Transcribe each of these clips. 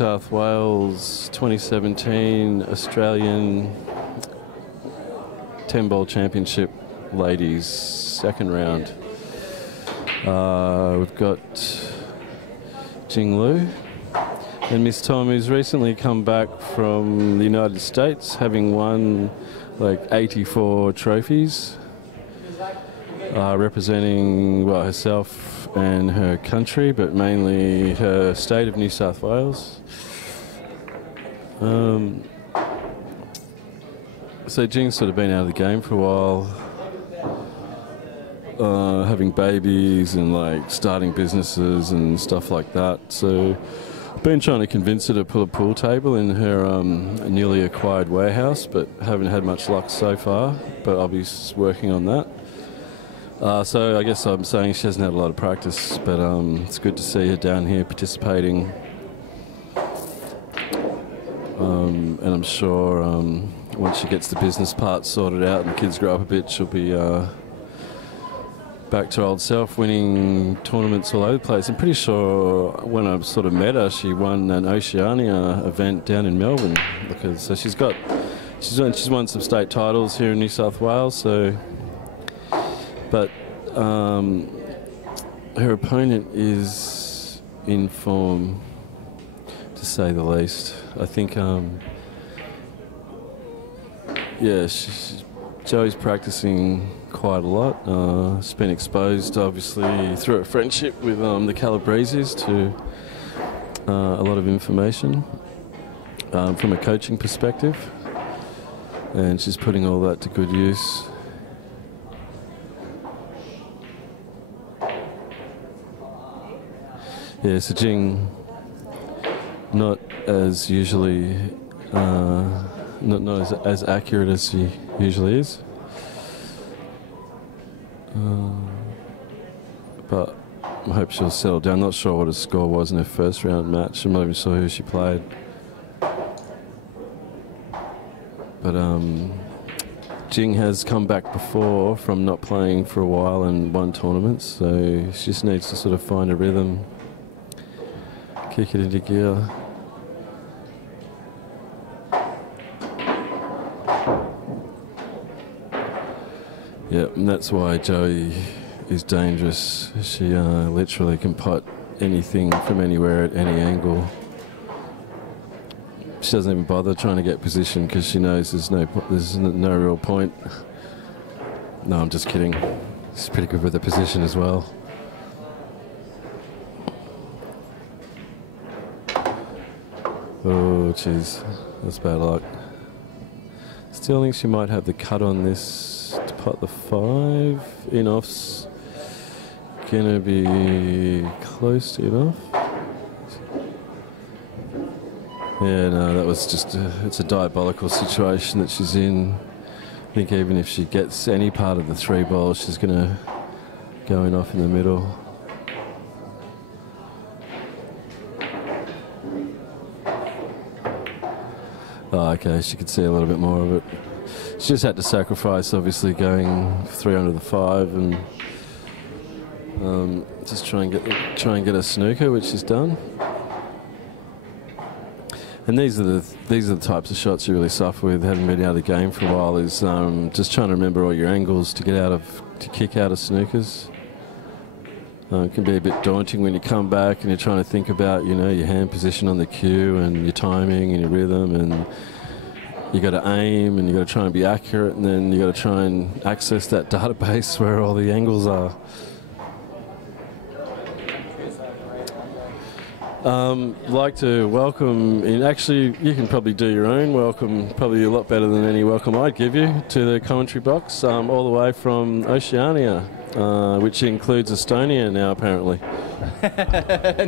South Wales 2017 Australian 10-ball championship ladies, second round. We've got Jing and Miss Tohme, who's recently come back from the United States, having won like 84 trophies, representing herself and her country, but mainly her state of New South Wales. So Jing's sort of been out of the game for a while, having babies and like starting businesses and stuff like that. So I've been trying to convince her to put a pool table in her newly acquired warehouse, but haven't had much luck so far, but I'll be working on that. So I guess I'm saying she hasn't had a lot of practice, but it's good to see her down here participating. And I'm sure once she gets the business part sorted out and the kids grow up a bit, she'll be back to old self, winning tournaments all over the place. I'm pretty sure when I sort of met her, she won an Oceania event down in Melbourne. So she's won some state titles here in New South Wales. So, but her opponent is in form, to say the least. I think, Joey's practicing quite a lot. She's been exposed, obviously, through her friendship with the Calabreses to a lot of information from a coaching perspective, and she's putting all that to good use. Yeah, so Jing, not as usually, not as accurate as she usually is. But I hope she'll settle down. Not sure what her score was in her first round match. I'm not even sure who she played. But Jing has come back before from not playing for a while and won tournaments, so she just needs to sort of find a rhythm, kick it into gear. Yeah, and that's why Joey is dangerous. She literally can pot anything from anywhere at any angle. She doesn't even bother trying to get position because she knows there's no real point. No, I'm just kidding. She's pretty good with the position as well. Oh, jeez, that's bad luck. Still think she might have the cut on this to pot the 5. In-off's gonna be close to enough. Yeah, no, that was just it's a diabolical situation that she's in. I think even if she gets any part of the 3 ball, she's gonna go in off in the middle. Oh, okay, she could see a little bit more of it. She just had to sacrifice, obviously, going 3 under the 5 and just try and get a snooker, which she's done. And these are the types of shots you really suffer with, having been out of the game for a while. Is just trying to remember all your angles to kick out of snookers. It can be a bit daunting when you come back and you're trying to think about, your hand position on the cue and your timing and your rhythm, and you got to aim and you got to try and be accurate, and then you got to try and access that database where all the angles are. Like to welcome, actually you can probably do your own welcome, probably a lot better than any welcome I'd give you, to the commentary box, all the way from Oceania, which includes Estonia now apparently.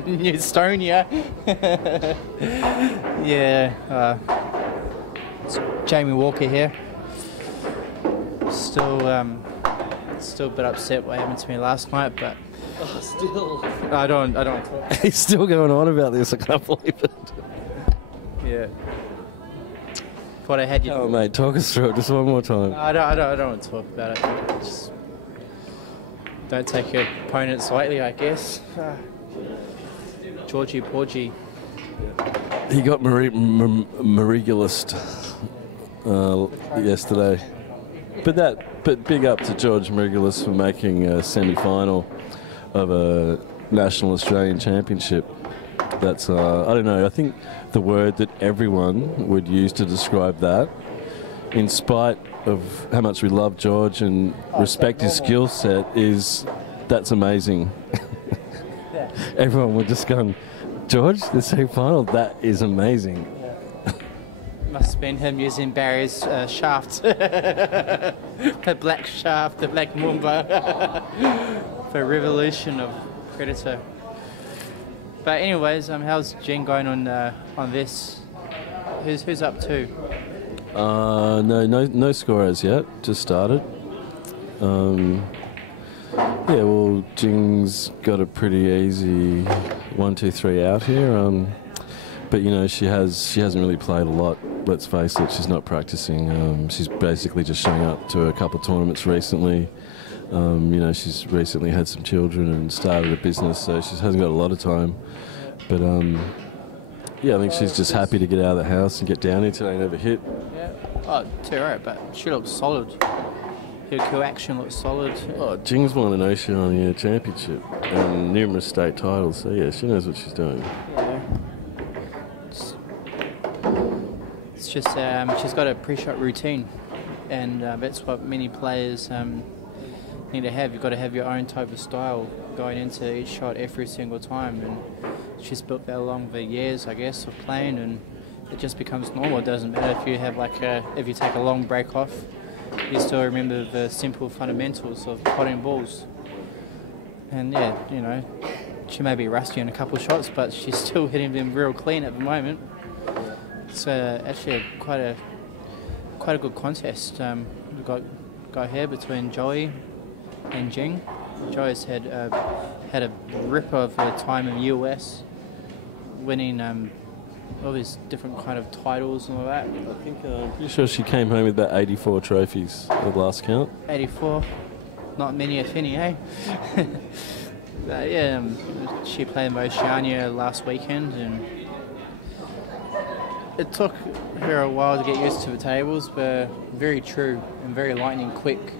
New Estonia. Yeah, it's Jamie Walker here. Still a bit upset what happened to me last night, but Still. I don't talk. He's still going on about this. I can't believe it. Yeah. Thought I had you. Oh, mate, talk us through it just one more time. I don't want to talk about it. Just don't take your opponents lightly, I guess. Georgie Porgy. Yeah. He got Marigulised yesterday. But big up to George Marigulis for making a semi-final of a National Australian Championship. That's, I don't know, I think the word that everyone would use to describe that, in spite of how much we love George and respect his skill set, is that's amazing. Everyone would just go, George, the semi-final, that is amazing. Must have been him using Barry's shaft. The black shaft, the black Moomba. For revolution of Predator. But anyways, how's Jing going on this? Who's up to? No score as yet. Just started. Yeah, well, Jing's got a pretty easy 1, 2, 3 out here. But you know, she hasn't really played a lot. Let's face it, she's not practicing. She's basically just showing up to a couple of tournaments recently. You know, she's recently had some children and started a business, so she hasn't got a lot of time. But yeah, I think she's just happy to get out of the house and get down here today and have a hit. Yeah. Oh, too right, but she looks solid. Her action looks solid. Oh, Jing's won an Oceania Championship and numerous state titles, so yeah, she knows what she's doing. Yeah. It's just she's got a pre-shot routine, and that's what many players need to have. You've got to have your own type of style going into each shot every single time, and she's built that along the years, I guess, of playing, and it just becomes normal. It doesn't matter if you have if you take a long break off, you still remember the simple fundamentals of potting balls. And yeah, you know, she may be rusty in a couple of shots, but she's still hitting them real clean at the moment. It's actually quite a good contest. We've got here between Joey and Jing. Joey's had a ripper of a time in the US, winning all these different kind of titles and all that. I think I'm pretty sure she came home with about 84 trophies at the last count. 84, not many if any, eh? Yeah, she played in Oceania last weekend, and it took her a while to get used to the tables, but very true and very lightning quick.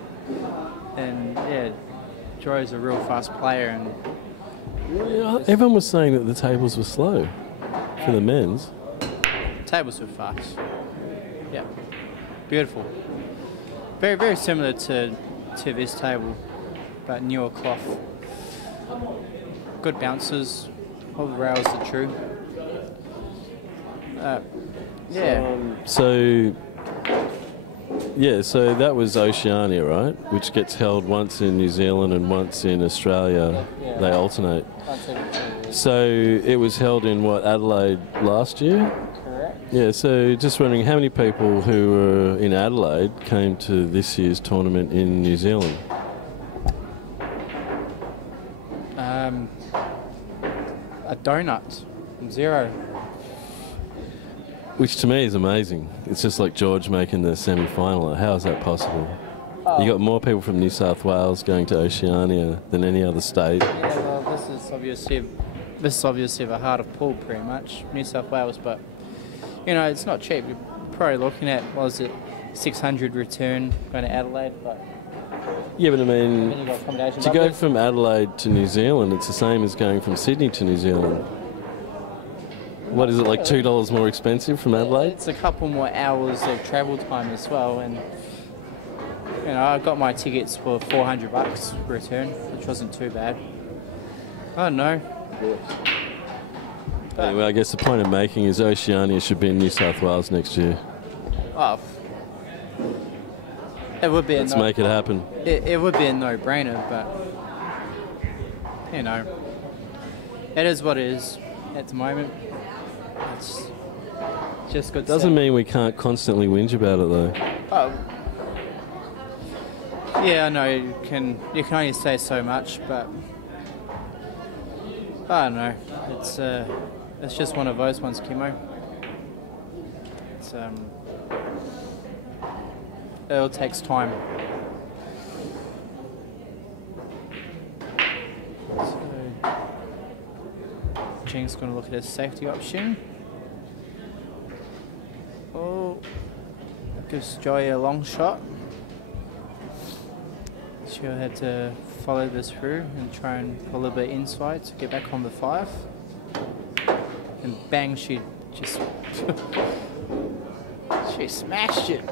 And yeah, Joey's a real fast player. And yeah, everyone was saying that the tables were slow for the men's. Tables were fast. Yeah, beautiful. Very, very similar to this table, but newer cloth. Good bounces. All the rails are true. Yeah. So that was Oceania, right? Which gets held once in New Zealand and once in Australia. Yeah. They alternate. So it was held in what, Adelaide last year? Correct. Yeah. So just wondering how many people who were in Adelaide came to this year's tournament in New Zealand. A donut. 0. Which to me is amazing. It's just like George making the semi-final. How is that possible? Oh. You got more people from New South Wales going to Oceania than any other state. Yeah, well, this is obviously the heart of pool, pretty much, New South Wales. But you know, it's not cheap. You're probably looking at, what was it, 600 return going to Adelaide, but. Yeah, but I mean, to go from Adelaide to New Zealand, it's the same as going from Sydney to New Zealand. What is it, like $2 more expensive from Adelaide? It's a couple more hours of travel time as well, and you know, I got my tickets for $400 return, which wasn't too bad. I don't know. Anyway, I guess the point I'm making is Oceania should be in New South Wales next year. Oh, it would be. Let's make it happen. It would be a no-brainer, but you know, it is what it is at the moment. It's just good. Doesn't mean we can't constantly whinge about it though. Oh, yeah, I know you can only say so much, but I don't know. It's just one of those ones, Kimo. It's it all takes time. So Jing's going to look at his safety option. Oh, gives Joey a long shot. She'll have to follow this through and try and pull a little bit inside to get back on the 5. And bang, she just she smashed it.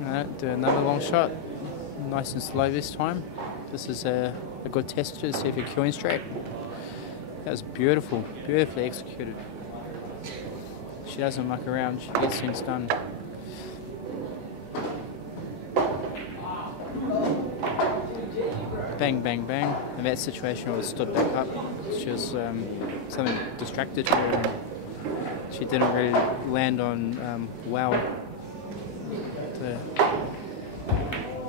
Alright, do another long shot. Nice and slow this time. This is a good test to see if you're queuing straight. That was beautiful, beautifully executed. She doesn't muck around, she gets things done. Bang, bang, bang. In that situation, I was stood back up. She was something distracted her, and she didn't really land on well.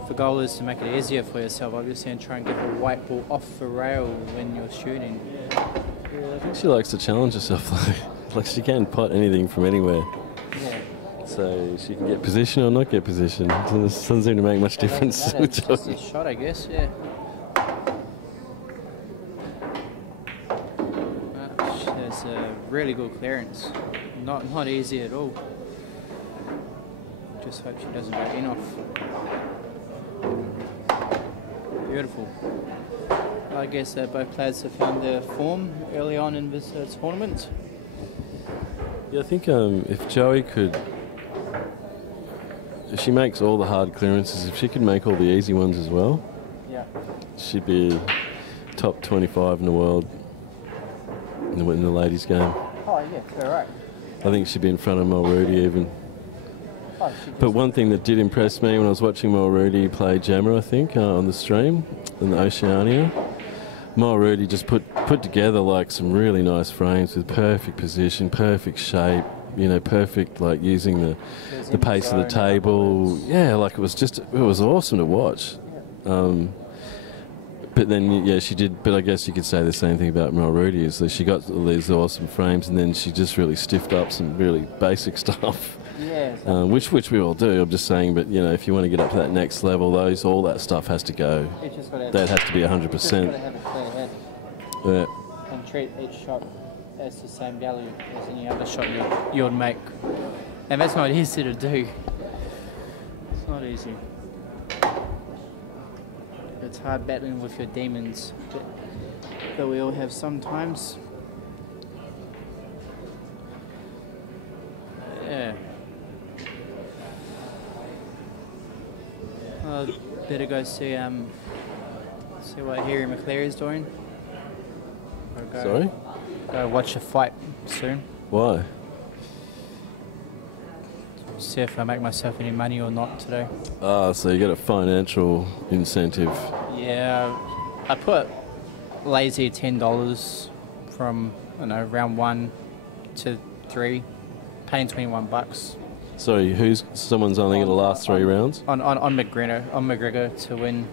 The goal is to make it easier for yourself, obviously, and try and get the white ball off the rail when you're shooting. Yeah, I think she likes to challenge herself, though. Like she can pot anything from anywhere. Yeah. So she can get position or not get position. It doesn't seem to make much difference. It's just a shot, I guess, yeah. That's a really good clearance. Not easy at all. Just hope she doesn't go in off. Beautiful. I guess both players have found their form early on in this tournament. Yeah, I think if Joey could, if she makes all the hard clearances, if she could make all the easy ones as well, yeah, she'd be top 25 in the world in the ladies' game. Oh yeah, you're right. I think she'd be in front of Mulrooney even. Oh, But one thing that did impress me when I was watching Mulrooney play Jammer, I think, on the stream in the Oceania, Mulrooney just put together like some really nice frames with perfect position, perfect shape, you know, perfect like using the pace of the table. Yeah, like it was awesome to watch. But then, yeah, she did. But I guess you could say the same thing about Mulrooney, is that she got all these awesome frames, and then she just really stiffed up some really basic stuff. Yeah. Which we all do. I'm just saying, but you know, if you want to get up to that next level, all that stuff has to go. That has to be 100%. Just got to have a clear head. Yeah. And treat each shot as the same value as any other shot you'd make. And that's not easy to do. It's not easy. It's hard battling with your demons that we all have sometimes. Yeah. I'll better go see what Harry McClary is doing. Sorry? Go watch a fight soon. Why? See if I make myself any money or not today. Ah, so you get a financial incentive. Yeah, I put lazy $10 from round 1 to 3, paying $21. Sorry, someone's only going to last 3 rounds? On McGregor to win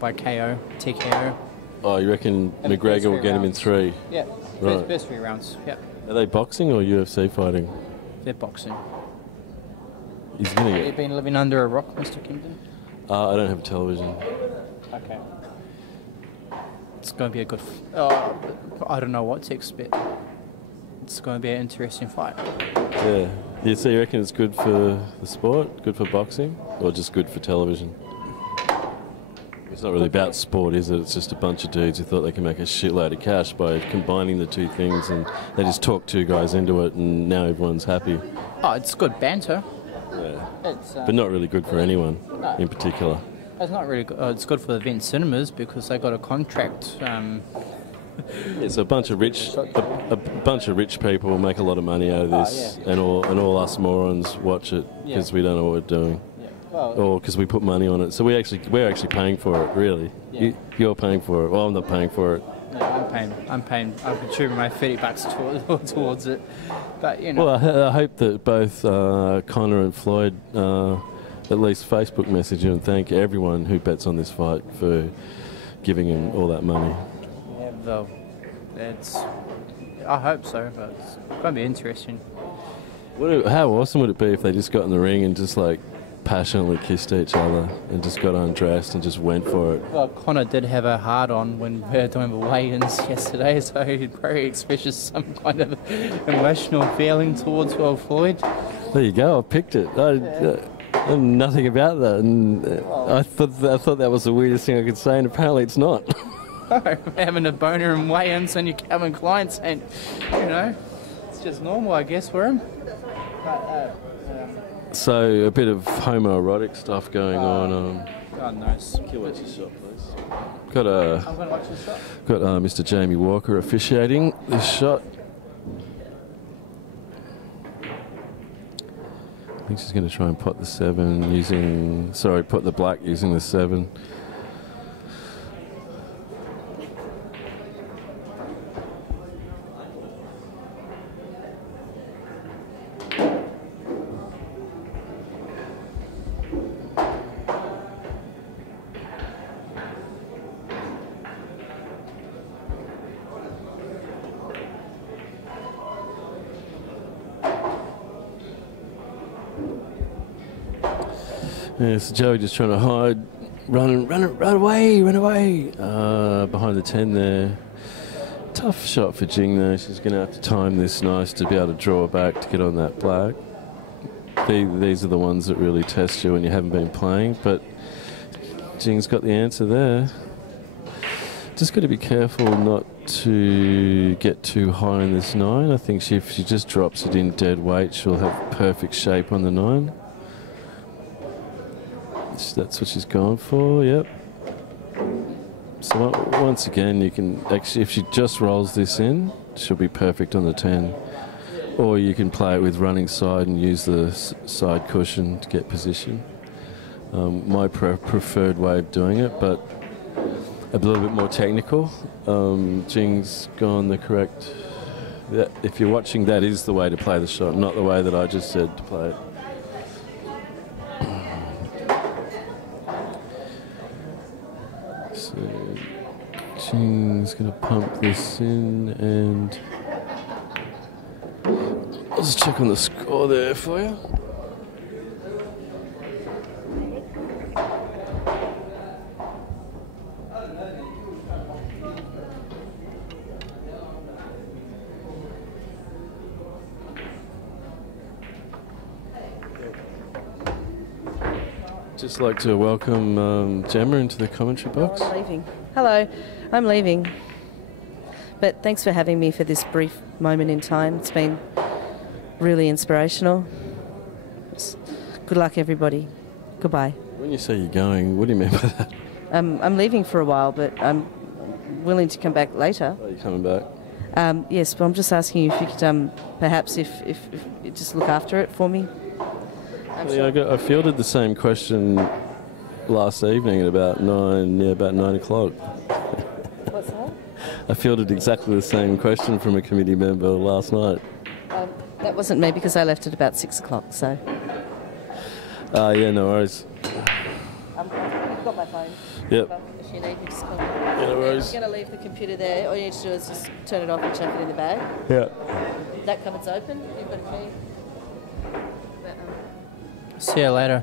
by KO, TKO. Oh, you reckon McGregor will get him in 3? Yeah, right. First 3 rounds, yeah. Are they boxing or UFC fighting? They're boxing. He's going to Have you been living under a rock, Mr. Kingdon? I don't have a television. Okay. It's going to be a good... I don't know what to expect. It's going to be an interesting fight. Yeah. Yeah, so you reckon it's good for the sport, good for boxing, or just good for television? It's not really about sport, is it? It's just a bunch of dudes who thought they could make a shitload of cash by combining the two things, and they just talked 2 guys into it, and now everyone's happy. Oh, it's good banter. Yeah. It's, but not really good for anyone in particular. It's not really good. It's good for the event cinemas because they got a contract. It's a bunch of rich people make a lot of money out of this, and all us morons watch it because we don't know what we're doing, or because we put money on it. So we're actually paying for it, really. Yeah. You're paying for it. Well, I'm not paying for it. No, I'm contributing my $30 towards it. But you know. Well, I hope that both Connor and Floyd at least Facebook message you and thank everyone who bets on this fight for giving him all that money. Yeah, though, I hope so, but it's going to be interesting. How awesome would it be if they just got in the ring and just like passionately kissed each other and just got undressed and just went for it. Well, Connor did have a hard-on when we were doing the weigh-ins yesterday, so he probably expresses some kind of emotional feeling towards Floyd. There you go. I picked it. I know nothing about that, and I thought that was the weirdest thing I could say, and apparently it's not. Having a boner and weigh-ins and your Calvin Klein saying, you know, it's just normal, I guess, for him. So a bit of homoerotic stuff going on. God knows. Can you watch the shot, please? I'm going to watch the shot. Got Mr. Jamie Walker officiating this shot. I think she's going to try and pot the 7 using, pot the black using the 7. Yeah, so Joey just trying to hide, run away, behind the 10 there. Tough shot for Jing though. She's going to have to time this nice to be able to draw back to get on that black. These are the ones that really test you when you haven't been playing, but Jing's got the answer there. Just got to be careful not to get too high in this 9. I think if she just drops it in dead weight, she'll have perfect shape on the 9. That's what she's going for, yep. So once again, you can actually, if she just rolls this in, she'll be perfect on the 10. Or you can play it with running side and use the side cushion to get position. My preferred way of doing it, but a little bit more technical. Jing's gone the correct... if you're watching, that is the way to play the shot, not the way that I just said to play it. So Jing's going to pump this in, and I'll just check on the score there for you. Just like to welcome Gemma into the commentary box. I'm leaving. Hello, I'm leaving. But thanks for having me for this brief moment in time. It's been really inspirational. Good luck, everybody. Goodbye. When you say you're going, what do you mean by that? I'm leaving for a while, but I'm willing to come back later. Are you coming back? Yes, but I'm just asking you if you could perhaps if you just look after it for me. I fielded the same question last evening at about 9 o'clock. What's that? I fielded exactly the same question from a committee member last night. That wasn't me because I left at about 6 o'clock, so. Yeah, no worries. You've got my phone. Yep. If you need, you just call me. Yeah, no worries. I'm going to leave the computer there. All you need to do is just turn it off and chuck it in the bag. Yeah. That cupboard's open. You've got a key. See you later,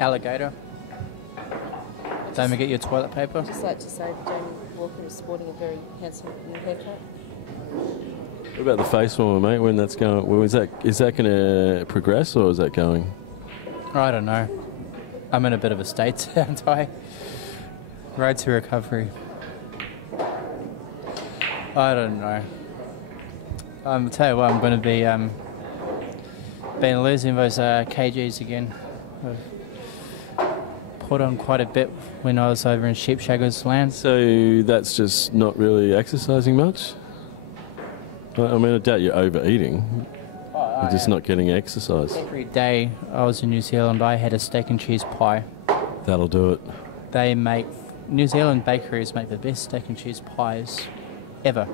alligator. Don't forget your toilet paper. I'd just like to say that Jamie Walker is sporting a very handsome new haircut. What about the face warmer, mate? When that's going? Is that going to progress, or is that going? I don't know. I'm in a bit of a state, aren't I? Road to recovery. I don't know. I'll tell you what, I'm going to be been losing those kgs again. I've put on quite a bit when I was over in Sheepshaggers land. So that's just not really exercising much? I mean, I doubt you're overeating. You're just not getting exercise. Every day I was in New Zealand, I had a steak and cheese pie. That'll do it. They make, New Zealand bakeries make the best steak and cheese pies ever.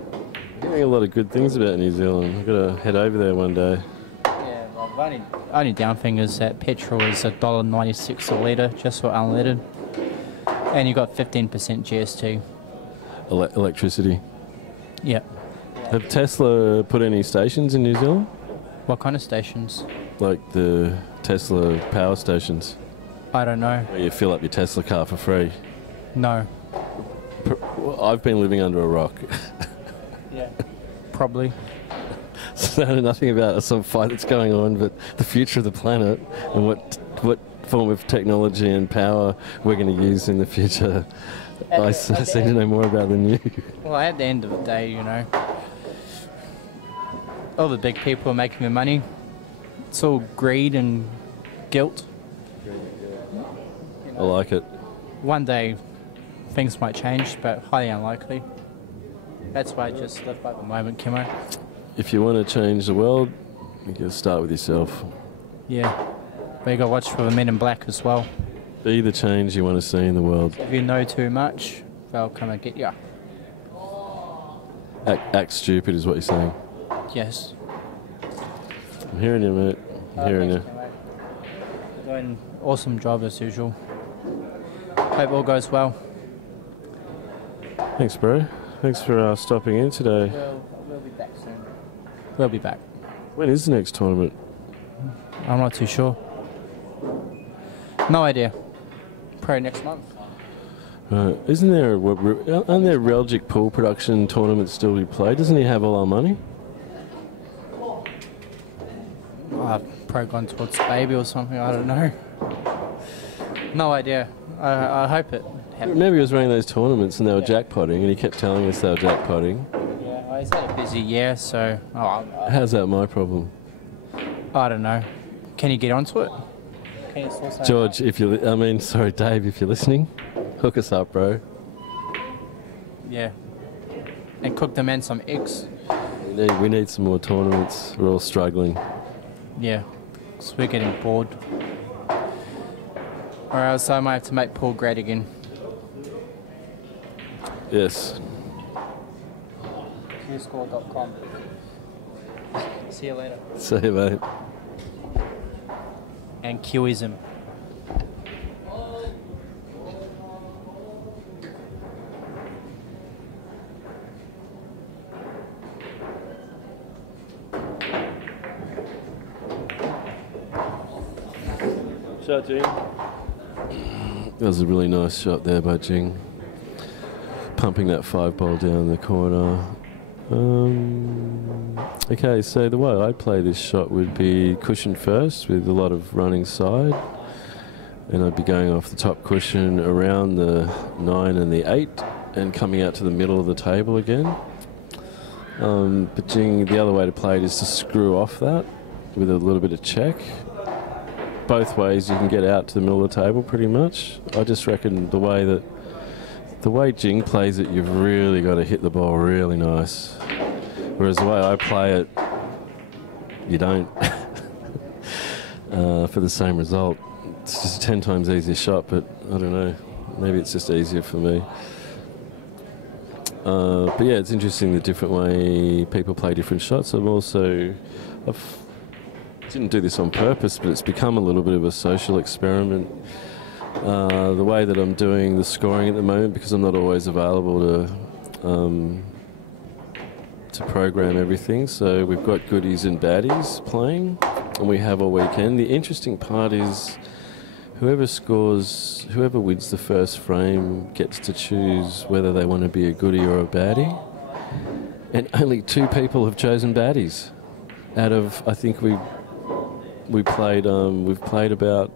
I'm hearing a lot of good things about New Zealand. I've got to head over there one day. Yeah, well, the only down thing is that petrol is $1.96 a litre, just for unleaded. And you got 15% GST. Electricity. Yeah. Have Tesla put any stations in New Zealand? What kind of stations? Like the Tesla power stations, I don't know. where you fill up your Tesla car for free. No. Well, I've been living under a rock. Yeah. Probably. So I know nothing about some fight that's going on, but the future of the planet and what form of technology and power we're going to use in the future, I seem to know more about than you. Well, at the end of the day, you know, all the big people are making the money. It's all greed and guilt. I like it. One day, things might change, but highly unlikely. That's why I just live by the moment, Kimmo. If you want to change the world, you got to start with yourself. Yeah. But you got to watch for the men in black as well. Be the change you want to see in the world. If you know too much, they'll come and get you. Act stupid is what you're saying. Yes. I'm hearing you, mate. I'm hearing you. Doing an awesome job as usual. Hope all goes well. Thanks, bro. Thanks for stopping in today. We'll be back soon. We'll be back. When is the next tournament? I'm not too sure. No idea. Probably next month. Isn't there aren't there Relgic pool production tournaments still to be played? Doesn't he have all our money? I've probably gone towards baby or something. I don't know. No idea. I hope it happens. Remember he was running those tournaments and they were jackpotting, and he kept telling us they were jackpotting. Yeah, well, he's had a busy year, so How's that my problem? I don't know. Can you get onto it? Can you source something George, sorry, Dave, if you're listening, hook us up, bro. Yeah. And cook the men some eggs. We need some more tournaments. We're all struggling. Yeah. So we're getting bored. Or else I might have to make pool great again. Yes. Qscore.com. See you later. See you, mate. And Qism. Shot, Jing. That was a really nice shot there by Jing. Pumping that 5-ball down the corner. Okay, so the way I play this shot would be cushion first with a lot of running side. And I'd be going off the top cushion around the 9 and the 8 and coming out to the middle of the table again. But Jing, the other way to play it is to screw off that with a little bit of check. Both ways you can get out to the middle of the table pretty much. I just reckon the way Jing plays it, you've really got to hit the ball really nice. Whereas the way I play it, you don't. For the same result. It's just a 10 times easier shot, but I don't know. Maybe it's just easier for me. But yeah, it's interesting the different way people play different shots. I've didn't do this on purpose, but it's become a little bit of a social experiment. The way that I'm doing the scoring at the moment, because I'm not always available to program everything. So we've got goodies and baddies playing, and we have all weekend. The interesting part is whoever wins the first frame gets to choose whether they want to be a goodie or a baddie. And only 2 people have chosen baddies out of, I think we've played about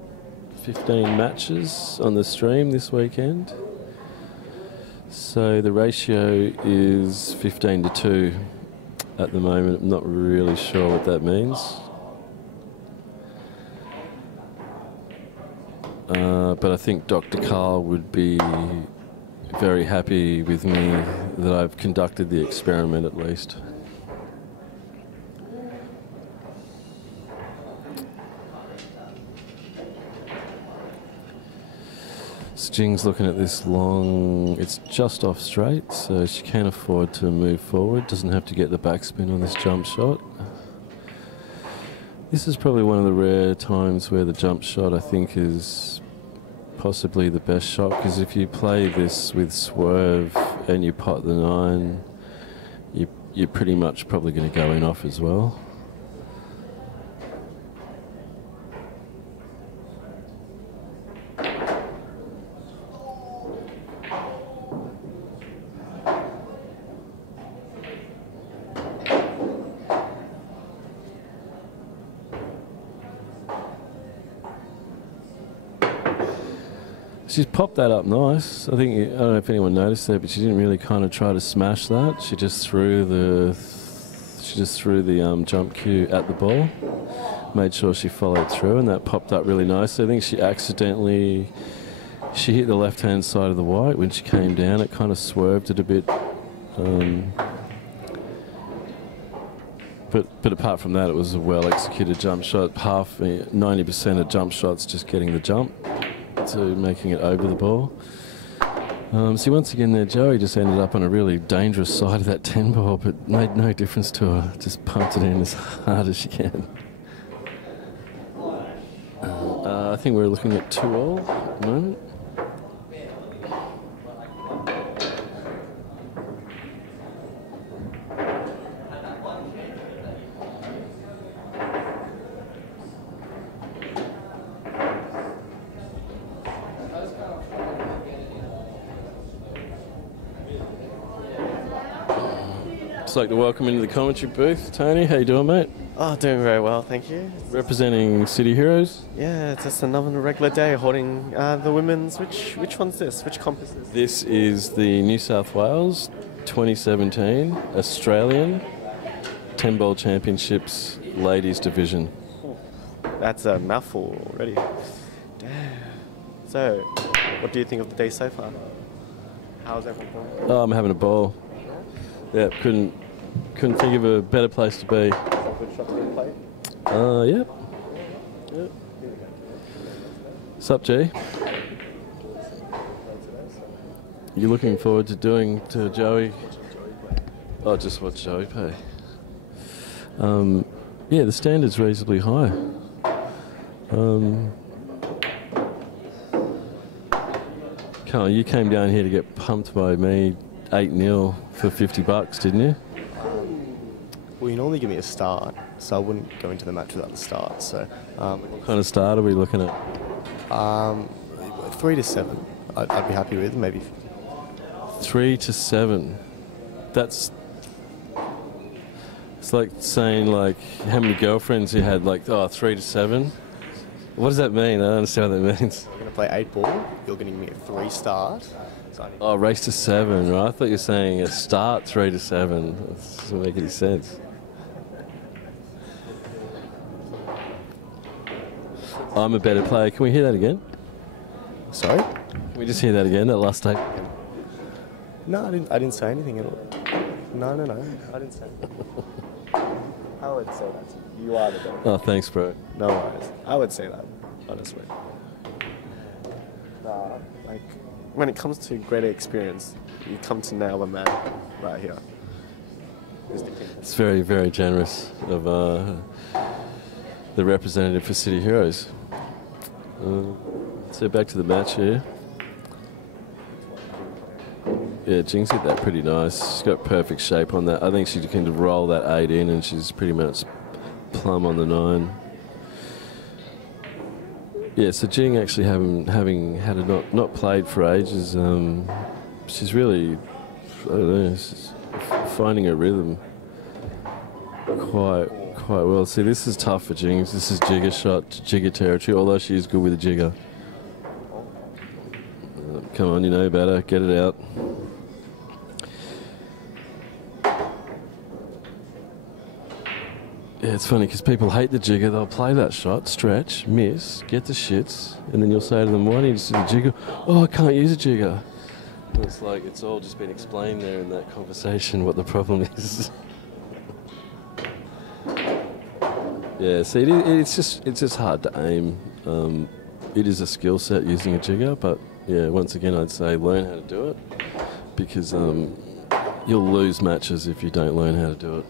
15 matches on the stream this weekend. So the ratio is 15-2 at the moment. I'm not really sure what that means. But I think Dr. Carl would be very happy with me that I've conducted the experiment at least. Jing's looking at this long, it's just off straight, so she can afford to move forward, doesn't have to get the backspin on this jump shot. This is probably one of the rare times where the jump shot, I think, is possibly the best shot, because if you play this with swerve and you pot the 9, you're pretty much probably going to go in off as well. She's popped that up nice. I think, I don't know if anyone noticed that, but she didn't really kind of try to smash that. She just threw the jump cue at the ball, made sure she followed through, and that popped up really nice. I think she hit the left-hand side of the white when she came down. It kind of swerved it a bit. But apart from that, it was a well-executed jump shot. 90% of jump shots just getting the jump to making it over the ball. See, once again there, Joey just ended up on a really dangerous side of that 10 ball, but made no difference to her. Just pumped it in as hard as she can. I think we're looking at 2-all at the moment. I'd like to welcome into the commentary booth, Tony. How you doing, mate? Oh, doing very well, thank you. Representing City Heroes. Yeah, it's just another regular day holding the women's. Which one's this? Which comp is this? This is the New South Wales 2017 Australian 10 Ball Championships Ladies Division. That's a mouthful already. Damn. So, what do you think of the day so far? How's everyone going? Oh, I'm having a ball. Yeah, couldn't think of a better place to be. Good shot to the plate? Yep. What's up, G? You looking forward to doing to Joey? Oh, just watch Joey play. Yeah, the standard's reasonably high. Carl, you came down here to get pumped by me 8-0 for $50, didn't you? Well, you normally give me a start, so I wouldn't go into the match without the start. So, What kind of start are we looking at? 3 to 7. I'd be happy with maybe. 3 to 7. It's like saying like how many girlfriends you had. Like 3 to 7. What does that mean? I don't understand what that means. I'm gonna play 8 ball. You're gonna give me a 3 start. Oh, race to 7, right? I thought you were saying a start 3 to 7. That doesn't make any sense. I'm a better player. Can we hear that again? Sorry? Can we just hear that again, that last take? No, I didn't say anything at all. No, I didn't say anything. I would say that. You are the better. Oh, thanks, bro. No worries. I would say that, honestly. Like, when it comes to greater experience, you come to nail a man right here. It's very, very generous of the representative for City Heroes. So back to the match here. Yeah, Jing's hit that pretty nice. She's got perfect shape on that. I think she can roll that 8 in and she's pretty much plumb on the 9. Yeah, so Jing actually having had not played for ages, she's really, I don't know, she's finding her rhythm quite well. See, this is tough for Jing. This is jigger shot, jigger territory, although she is good with a jigger. Come on, you know better. Get it out. Yeah, it's funny because people hate the jigger. They'll play that shot, stretch, miss, get the shits, and then you'll say to them, why don't you just do the jigger? Oh, I can't use a jigger. And it's like, it's all just been explained there in that conversation what the problem is. Yeah, see, it's just hard to aim. It is a skill set using a jigger, but yeah, once again, I'd say learn how to do it because you'll lose matches if you don't learn how to do it.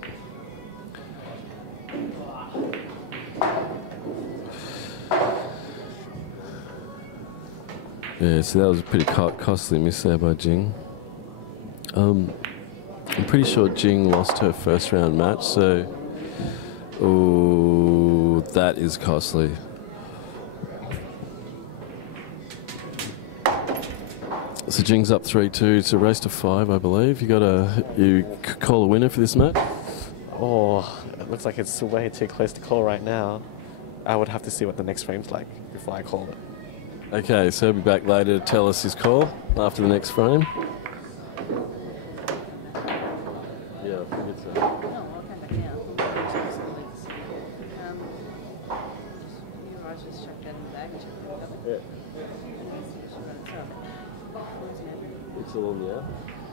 Yeah, so that was a pretty costly miss there by Jing. I'm pretty sure Jing lost her first round match, so... Oh, that is costly. So Jing's up 3-2. It's a race to 5, I believe. You call a winner for this match? Oh, it looks like it's way too close to call right now. I would have to see what the next frame's like before I call it. Okay, so he'll be back later to tell us his call after the next frame. Yeah, I think it's No, I'll come back now. You guys just chuck that in the bag. Yeah. It's all on the app.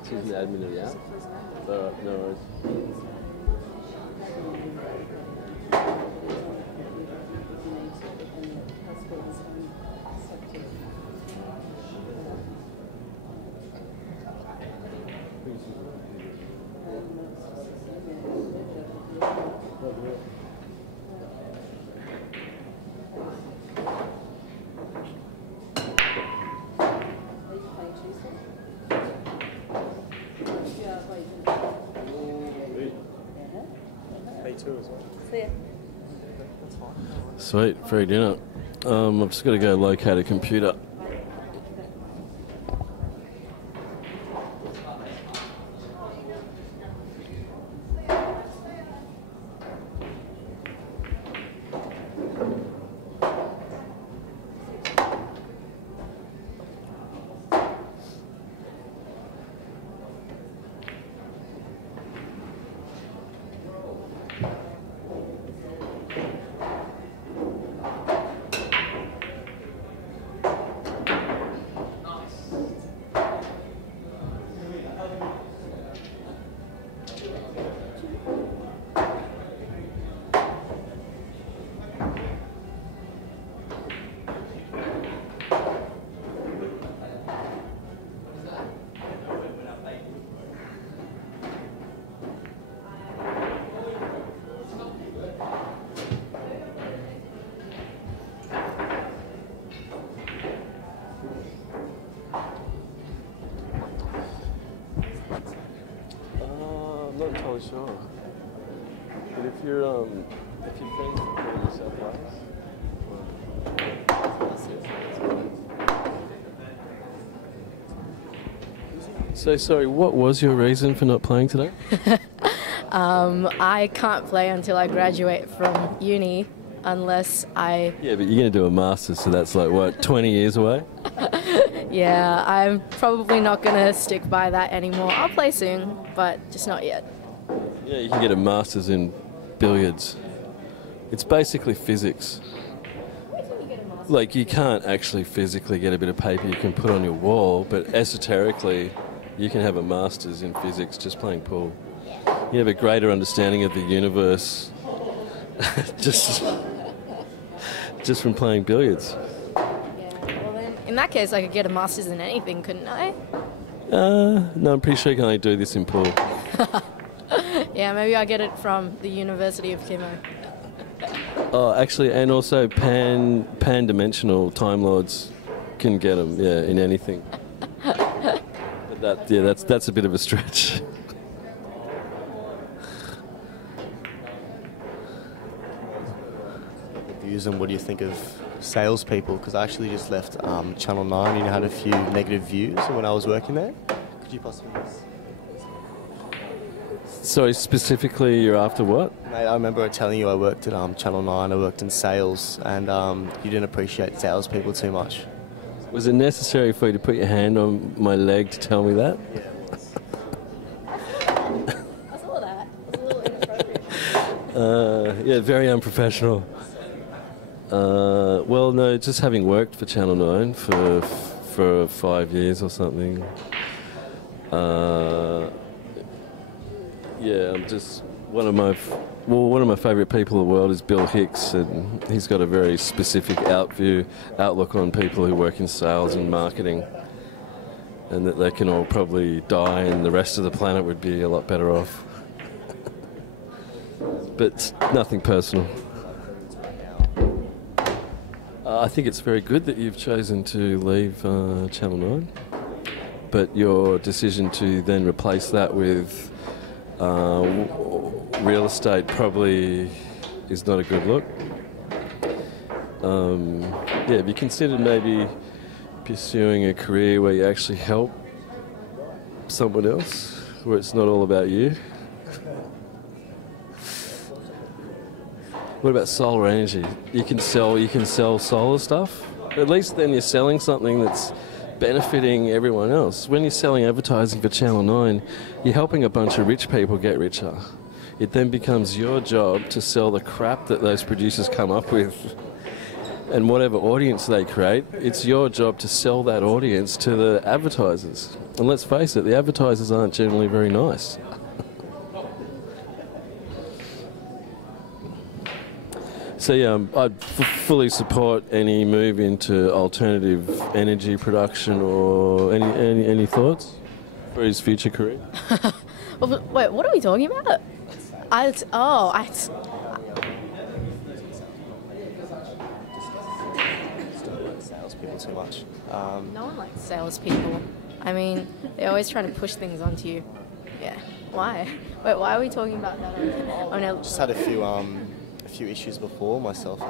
It's using the admin of the app. Alright, no worries. Sweet, free dinner. I've just got to go locate a computer. I'm not entirely sure. But if you're friends with New South Wales, so sorry, what was your reason for not playing today? I can't play until I graduate from uni unless I... Yeah, but you're going to do a master's, so that's like, what, 20 years away? Yeah, I'm probably not going to stick by that anymore. I'll play soon, but just not yet. Yeah, you can get a master's in billiards. It's basically physics. Like, you can't actually physically get a bit of paper you can put on your wall, but esoterically, you can have a master's in physics just playing pool. You have a greater understanding of the universe just from playing billiards. Yeah, well then, in that case, I could get a master's in anything, couldn't I? No, I'm pretty sure you can only do this in pool. Yeah, maybe I get it from the University of Kimo. Oh, actually, and also pan-dimensional Time Lords can get them, yeah, in anything. But that's a bit of a stretch. And what do you think of salespeople? Because I actually just left Channel 9 and had a few negative views when I was working there. Could you possibly... Sorry, specifically you're after what? Mate, I remember telling you I worked at Channel 9, I worked in sales, and you didn't appreciate salespeople too much. Was it necessary for you to put your hand on my leg to tell me that? Yeah, it was. I saw that. It's a little inappropriate. Yeah, very unprofessional. Well, no, just having worked for Channel 9 for 5 years or something. Yeah, I'm just one of my favourite people in the world is Bill Hicks, and he's got a very specific outlook on people who work in sales and marketing, and that they can all probably die and the rest of the planet would be a lot better off. But nothing personal. I think it's very good that you've chosen to leave Channel 9, but your decision to then replace that with real estate probably is not a good look. Yeah, have you considered maybe pursuing a career where you actually help someone else, where it's not all about you? What about solar energy? You can sell solar stuff? At least then you're selling something that's benefiting everyone else. When you're selling advertising for Channel 9, you're helping a bunch of rich people get richer. It then becomes your job to sell the crap that those producers come up with. And whatever audience they create, it's your job to sell that audience to the advertisers. And let's face it, the advertisers aren't generally very nice. So yeah, I'd fully support any move into alternative energy production. Or any thoughts for his future career? Well, wait, what are we talking about? Salespeople too much. No one likes salespeople. I mean, they're always trying to push things onto you. Yeah. Why? Wait, why are we talking about that? Just had a few issues before myself.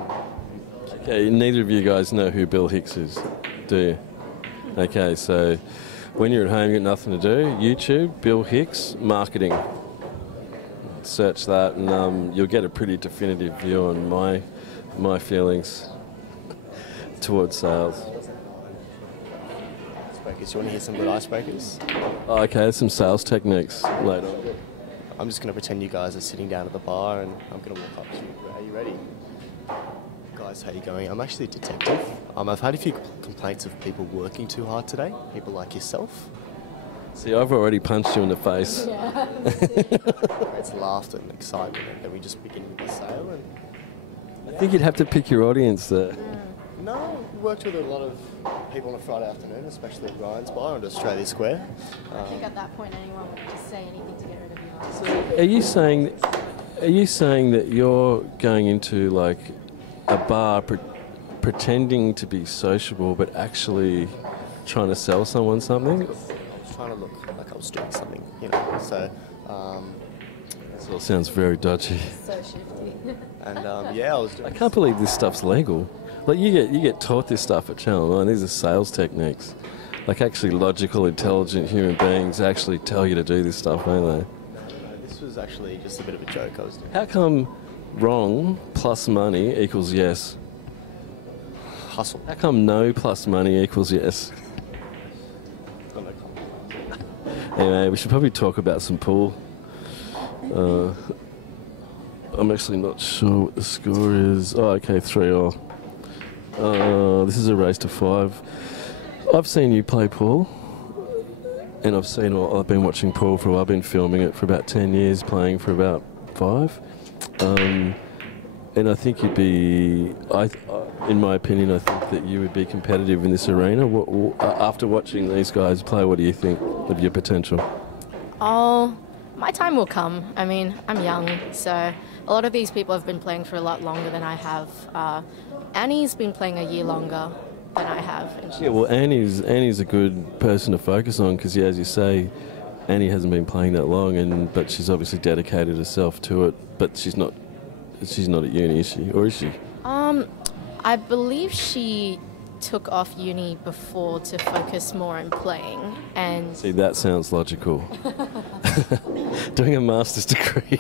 Okay, neither of you guys know who Bill Hicks is, do you? Okay, so when you're at home, you've got nothing to do, YouTube, Bill Hicks, marketing. Search that and you'll get a pretty definitive view on my feelings towards sales. Icebreakers. You want to hear some good icebreakers? Oh, okay, some sales techniques later. I'm just going to pretend you guys are sitting down at the bar and I'm going to walk up to you. Are you ready? Guys, how you going? I'm actually a detective. I've had a few complaints of people working too hard today, people like yourself. See, I've already punched you in the face. Yeah. It's laughter and excitement, and then we just begin with the sale. And I think you'd have to pick your audience there. no, we worked with a lot of people on a Friday afternoon, especially at Ryan's Bar and Australia Square. I think at that point anyone would just say anything to get rid of you. Are you saying that you're going into like a bar pretending to be sociable but actually trying to sell someone something? I was trying to look like I was doing something, you know. So This all sounds very dodgy. So shifty. and yeah, I was doing. I can't believe this stuff's legal. Like you get taught this stuff at Channel 9. These are sales techniques. Like actually logical, intelligent human beings actually tell you to do this stuff, don't they? This was actually just a bit of a joke I was doing. How come wrong plus money equals yes? Hustle. How come no plus money equals yes? Got no compromise. Anyway, we should probably talk about some pool. I'm actually not sure what the score is. Oh, okay, 3-all. This is a race to 5. I've seen you play pool, and I've been watching pool for a while. I've been filming it for about 10 years, playing for about 5. And I think you'd be, in my opinion, I think that you would be competitive in this arena. After watching these guys play, what do you think of your potential? Oh, my time will come. I mean, I'm young, so a lot of these people have been playing for a lot longer than I have. Annie's been playing a year longer than I have. And Yeah, well, Annie's a good person to focus on because, yeah, as you say, Annie hasn't been playing that long, but she's obviously dedicated herself to it. But she's not at uni, is she? Or is she? I believe she took off uni before to focus more on playing. And See, that sounds logical. Doing a master's degree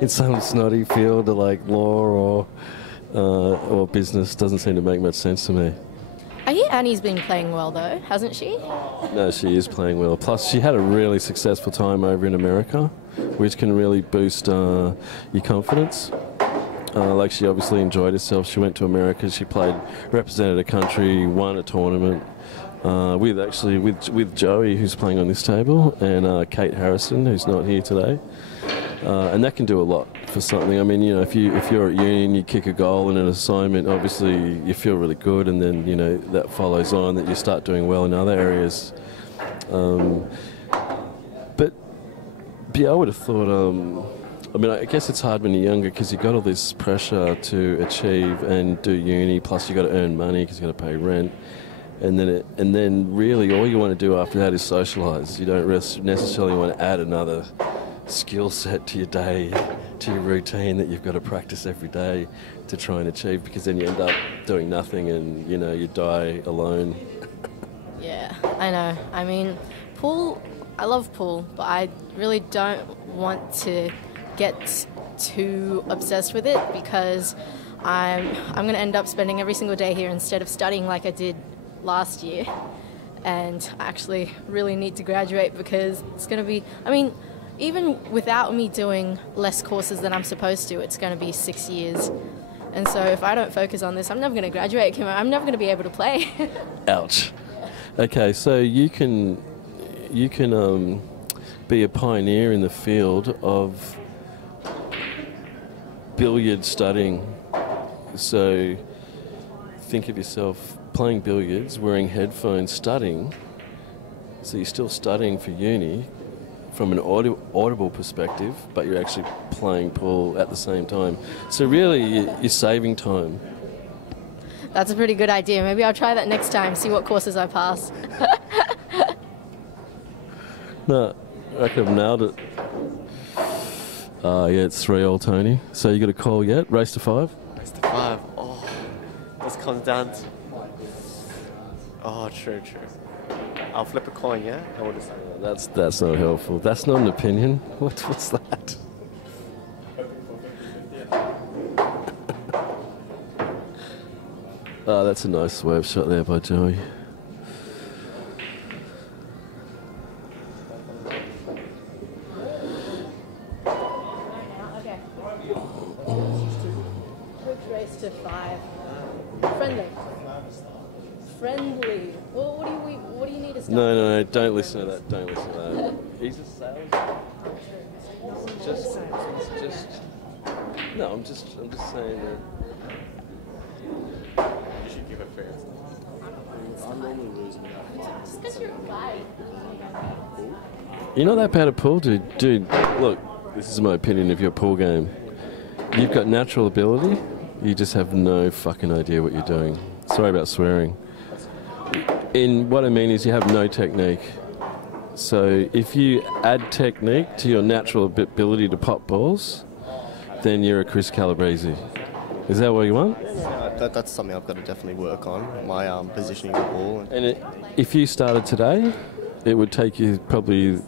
in some snotty field like law or business doesn't seem to make much sense to me. I hear Annie's been playing well though, hasn't she? No, she is playing well. Plus, she had a really successful time over in America, which can really boost your confidence. Like, she obviously enjoyed herself. She went to America. She represented a country, won a tournament with Joey, who's playing on this table, and Kate Harrison, who's not here today. And that can do a lot for something. I mean, you know, if you're at uni and you kick a goal in an assignment, obviously you feel really good, and then, you know, that follows on, that you start doing well in other areas. But yeah, I would have thought. I mean, I guess it's hard when you're younger because you've got all this pressure to achieve and do uni. Plus, you've got to earn money because you've got to pay rent. And then really all you want to do after that is socialise. You don't necessarily want to add another skill set to your day, to your routine that you've got to practice every day to try and achieve, because then you end up doing nothing and, you know, you die alone. Yeah, I know. I mean, pool, I love pool, but I really don't want to get too obsessed with it because I'm going to end up spending every single day here instead of studying like I did last year. And I actually really need to graduate because it's going to be, I mean, even without me doing less courses than I'm supposed to, it's going to be 6 years. And so if I don't focus on this, I'm never going to graduate. I'm never going to be able to play. Ouch. Okay, so you can be a pioneer in the field of billiard studying. So think of yourself playing billiards, wearing headphones, studying. So you're still studying for uni from an audible perspective, but you're actually playing pool at the same time. So really, you're saving time. That's a pretty good idea. Maybe I'll try that next time, see what courses I pass. No, I reckon I've nailed it. Yeah, it's 3-all, Tony. So you got a call yet? Race to 5? Race to 5. Oh, this comes down to... Oh, true. I'll flip a coin, yeah? I would decide. That's not helpful. That's not an opinion. What's that? Oh, that's a nice swerve shot there by Joey. Okay. Quick race to 5. Friendly. Well, what do you need to start? No, don't listen to that. Don't listen to that. He's a salesman. Just. No, I'm just saying that. You should give it fair. I'm normally losing that. Just because you're a guy. You're not that bad at pool, dude. Dude, look, this is my opinion of your pool game. You've got natural ability. You just have no fucking idea what you're doing. Sorry about swearing. What I mean is you have no technique. So if you add technique to your natural ability to pop balls, then you're a Chris Calabrese. Is that what you want? Yeah, that's something I've got to definitely work on, my positioning of the ball. And if you started today, it would take you probably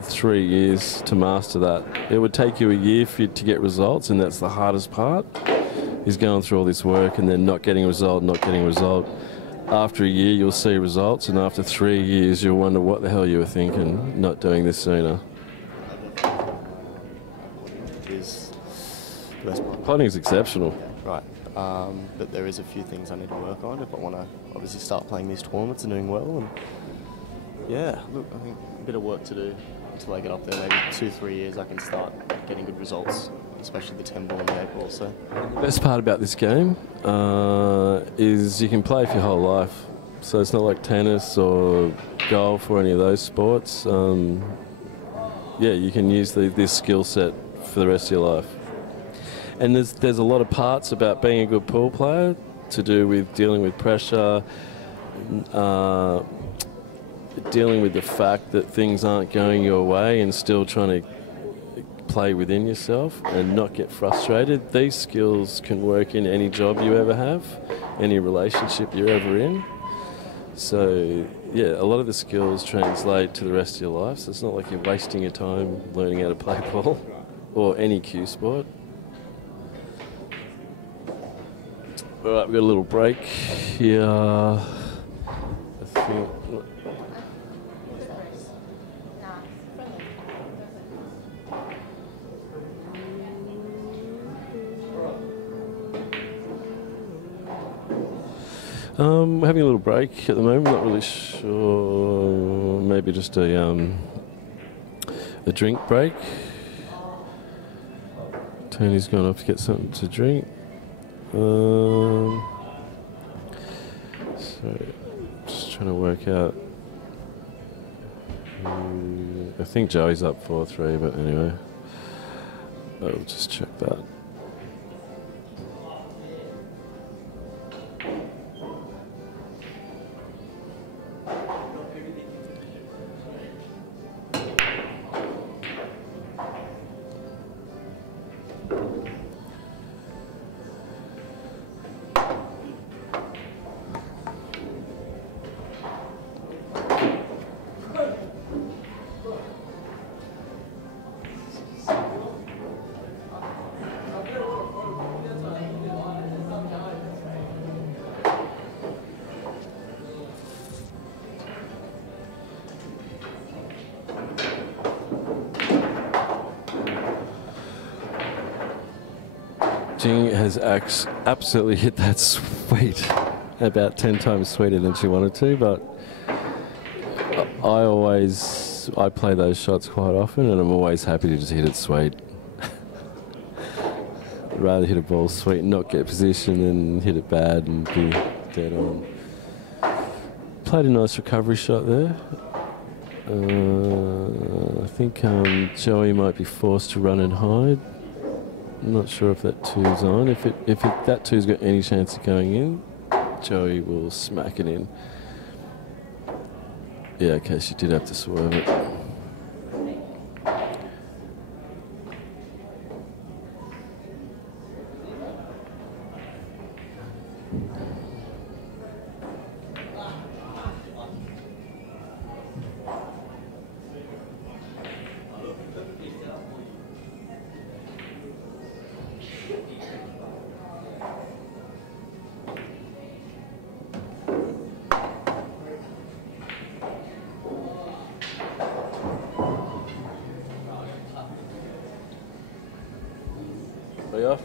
3 years to master that. It would take you a year for you to get results, and that's the hardest part, is going through all this work and then not getting a result. After a year, you'll see results, and after 3 years, you'll wonder what the hell you were thinking, not doing this sooner. Is the best part. Putting is exceptional. Right, but there is a few things I need to work on if I want to obviously start playing these tournaments and doing well. And yeah, look, I think a bit of work to do until I get up there. Maybe 2-3 years I can start getting good results, especially the 10 ball and the 8 ball. So The best part about this game is you can play for your whole life. So it's not like tennis or golf or any of those sports. Yeah, you can use this skill set for the rest of your life. And there's a lot of parts about being a good pool player to do with dealing with pressure, dealing with the fact that things aren't going your way and still trying to play within yourself and not get frustrated. These skills can work in any job you ever have, any relationship you're ever in. So yeah, a lot of the skills translate to the rest of your life. So it's not like you're wasting your time learning how to play pool or any cue sport. All right, we've got a little break here. I think. We're having a little break at the moment. Not really sure. Maybe just a drink break. Tony's gone off to get something to drink. So just trying to work out. I think Joey's up 4-3, but anyway, I'll just check that. Jing has absolutely hit that sweet, about 10 times sweeter than she wanted to, but I play those shots quite often, and I'm always happy to just hit it sweet. I'd rather hit a ball sweet and not get position than hit it bad and be dead on. Played a nice recovery shot there. I think Joey might be forced to run and hide. I'm not sure if that two's on. If that two's got any chance of going in, Joey will smack it in. Yeah, okay, she did have to swerve it. Are you off?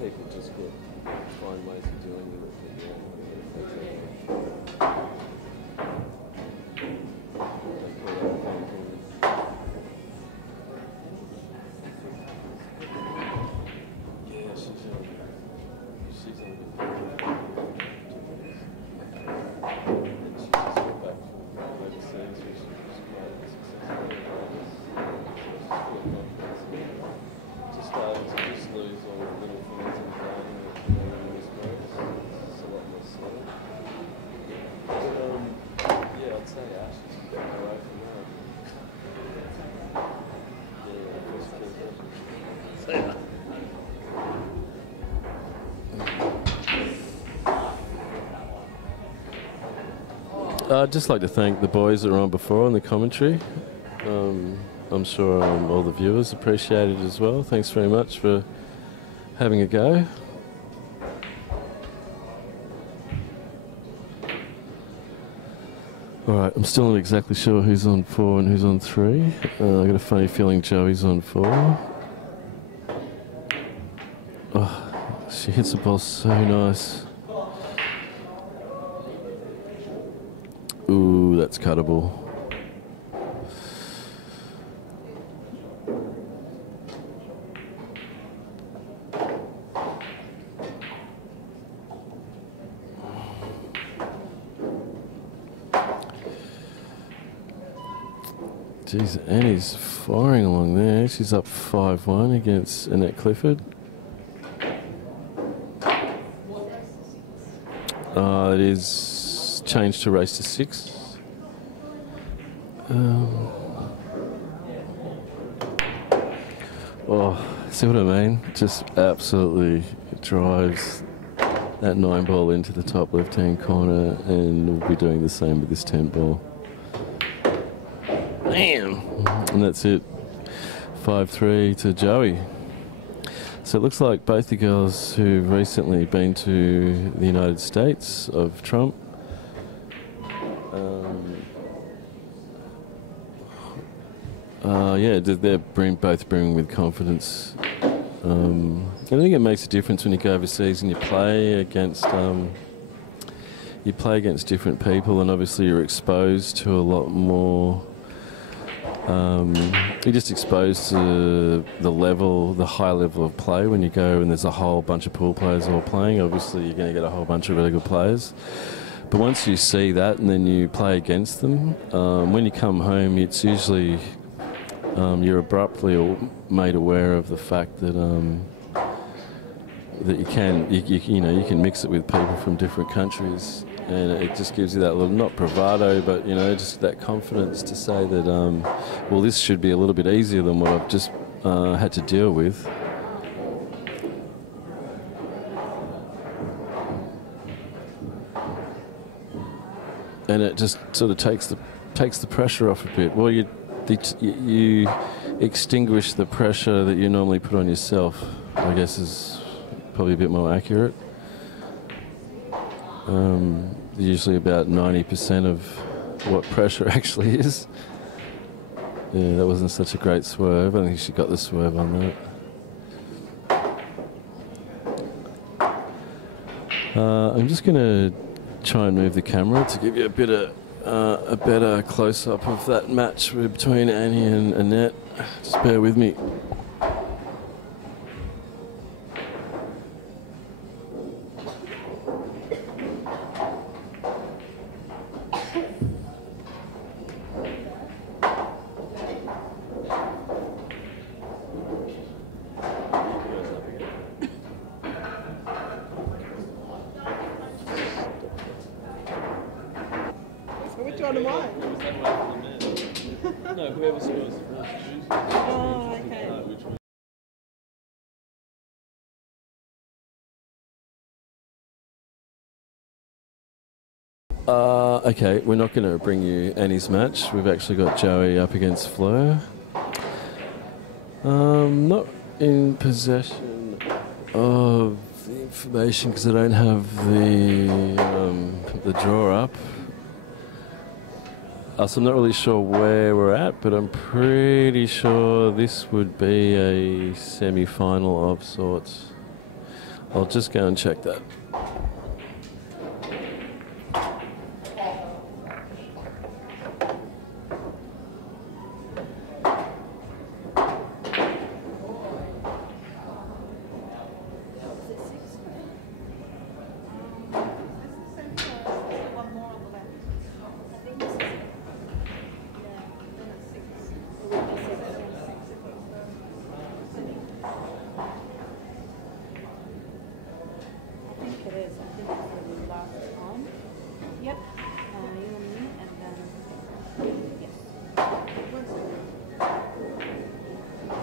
People just find ways of dealing with it. I'd just like to thank the boys that were on before on the commentary. I'm sure all the viewers appreciate it as well. Thanks very much for having a go. Alright, I'm still not exactly sure who's on 4 and who's on 3. I've got a funny feeling Joey's on 4. Oh, she hits the ball so nice. Ooh, that's cuttable. Jeez, Annie's firing along there. She's up 5-1 against Annette Clifford. It is changed to race to 6. Oh, see what I mean? Just absolutely drives that 9 ball into the top left-hand corner, and we'll be doing the same with this 10 ball. Damn! And that's it. 5-3 to Joey. So it looks like both the girls who've recently been to the United States of Trump yeah, they're both brimming with confidence. I think it makes a difference when you go overseas and you play against different people, and obviously you're exposed to a lot more you're just exposed to the high level of play when you go and there's a whole bunch of pool players all playing. Obviously, you're going to get a whole bunch of really good players. But once you see that and then you play against them, when you come home, it's usually you're abruptly made aware of the fact that that you can mix it with people from different countries, and it just gives you that little, not bravado, but just that confidence to say that well, this should be a little bit easier than what I've just had to deal with. And it just sort of takes the pressure off a bit. Well, you extinguish the pressure that you normally put on yourself, I guess is probably a bit more accurate. Usually about 90% of what pressure actually is. Yeah, that wasn't such a great swerve. I think she got the swerve on that. I'm just going to try and move the camera to give you a better close-up of that match between Annie and Annette. Just bear with me. Which one am I? No, whoever scores first. Oh, okay. Okay, we're not going to bring you Annie's match. We've actually got Joey up against Fleur. Not in possession of the information because I don't have the draw up. So I'm not really sure where we're at, but I'm pretty sure this would be a semi-final of sorts. I'll just go and check that.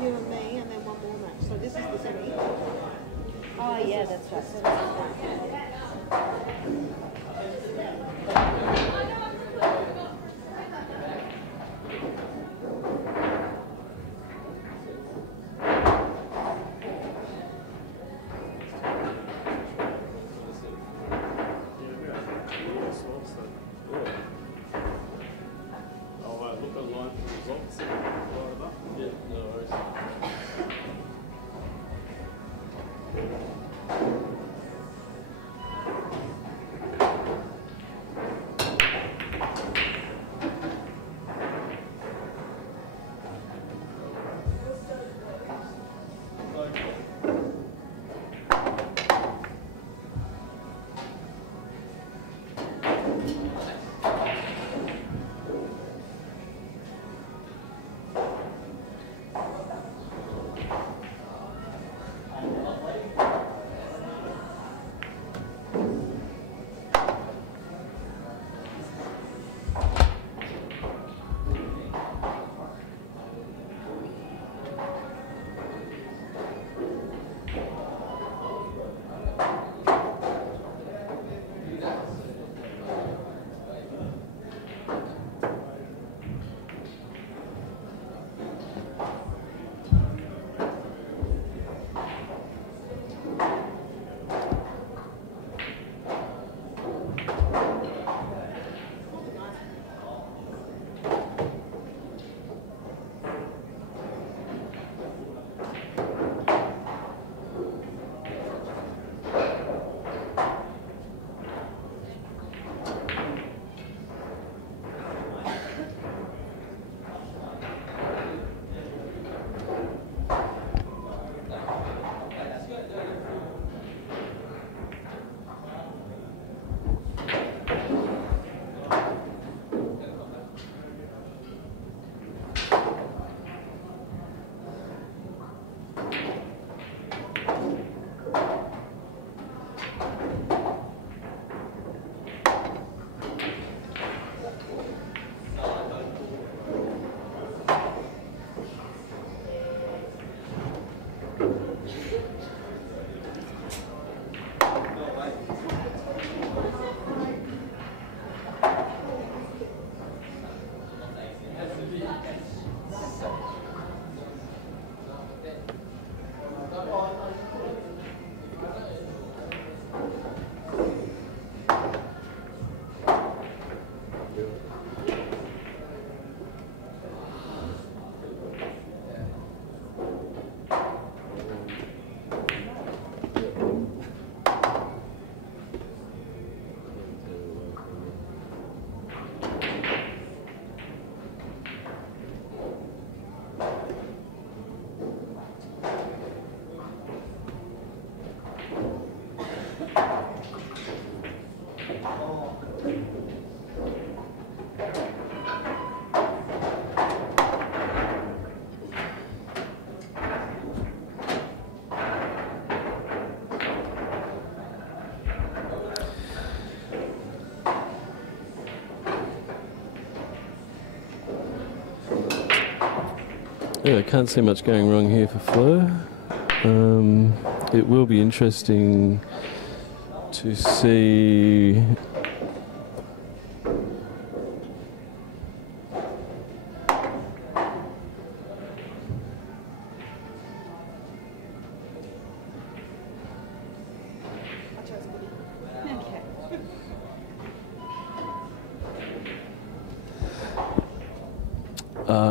You and me, and then one more match. So this is the semi. Oh, yeah, that's right. Yeah, I can't see much going wrong here for Fleur. It will be interesting to see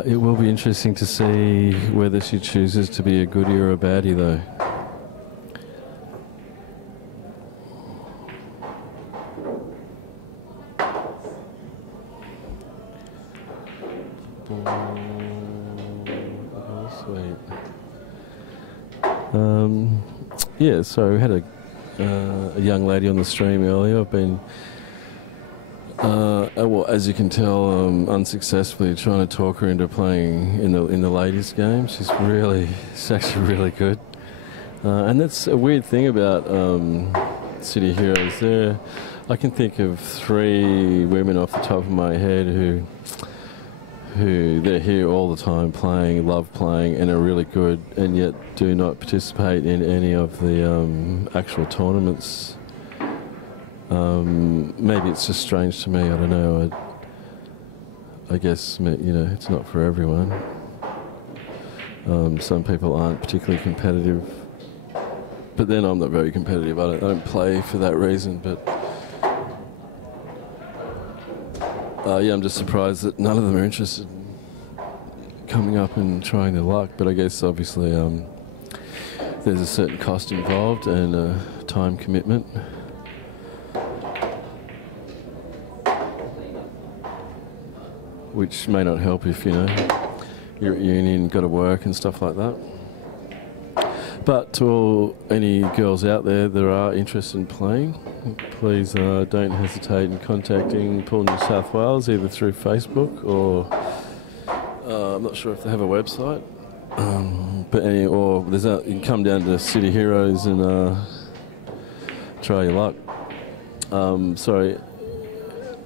it will be interesting to see whether she chooses to be a goodie or a baddie, though. Sweet. Yeah, so we had a young lady on the stream earlier. I've been well, as you can tell, unsuccessfully trying to talk her into playing in the ladies' game. She's actually really good, and that's a weird thing about City Heroes. There, I can think of 3 women off the top of my head who they're here all the time playing, love playing, and are really good, and yet do not participate in any of the actual tournaments. Maybe it's just strange to me, I don't know. I guess, it's not for everyone. Some people aren't particularly competitive, but then I'm not very competitive. I don't play for that reason, but yeah, I'm just surprised that none of them are interested in coming up and trying their luck, but I guess obviously there's a certain cost involved and a time commitment. Which may not help if, you're at uni and got to work and stuff like that. But to any girls out there that are interested in playing, please don't hesitate in contacting Pool New South Wales, either through Facebook or I'm not sure if they have a website. You can come down to City Heroes and try your luck.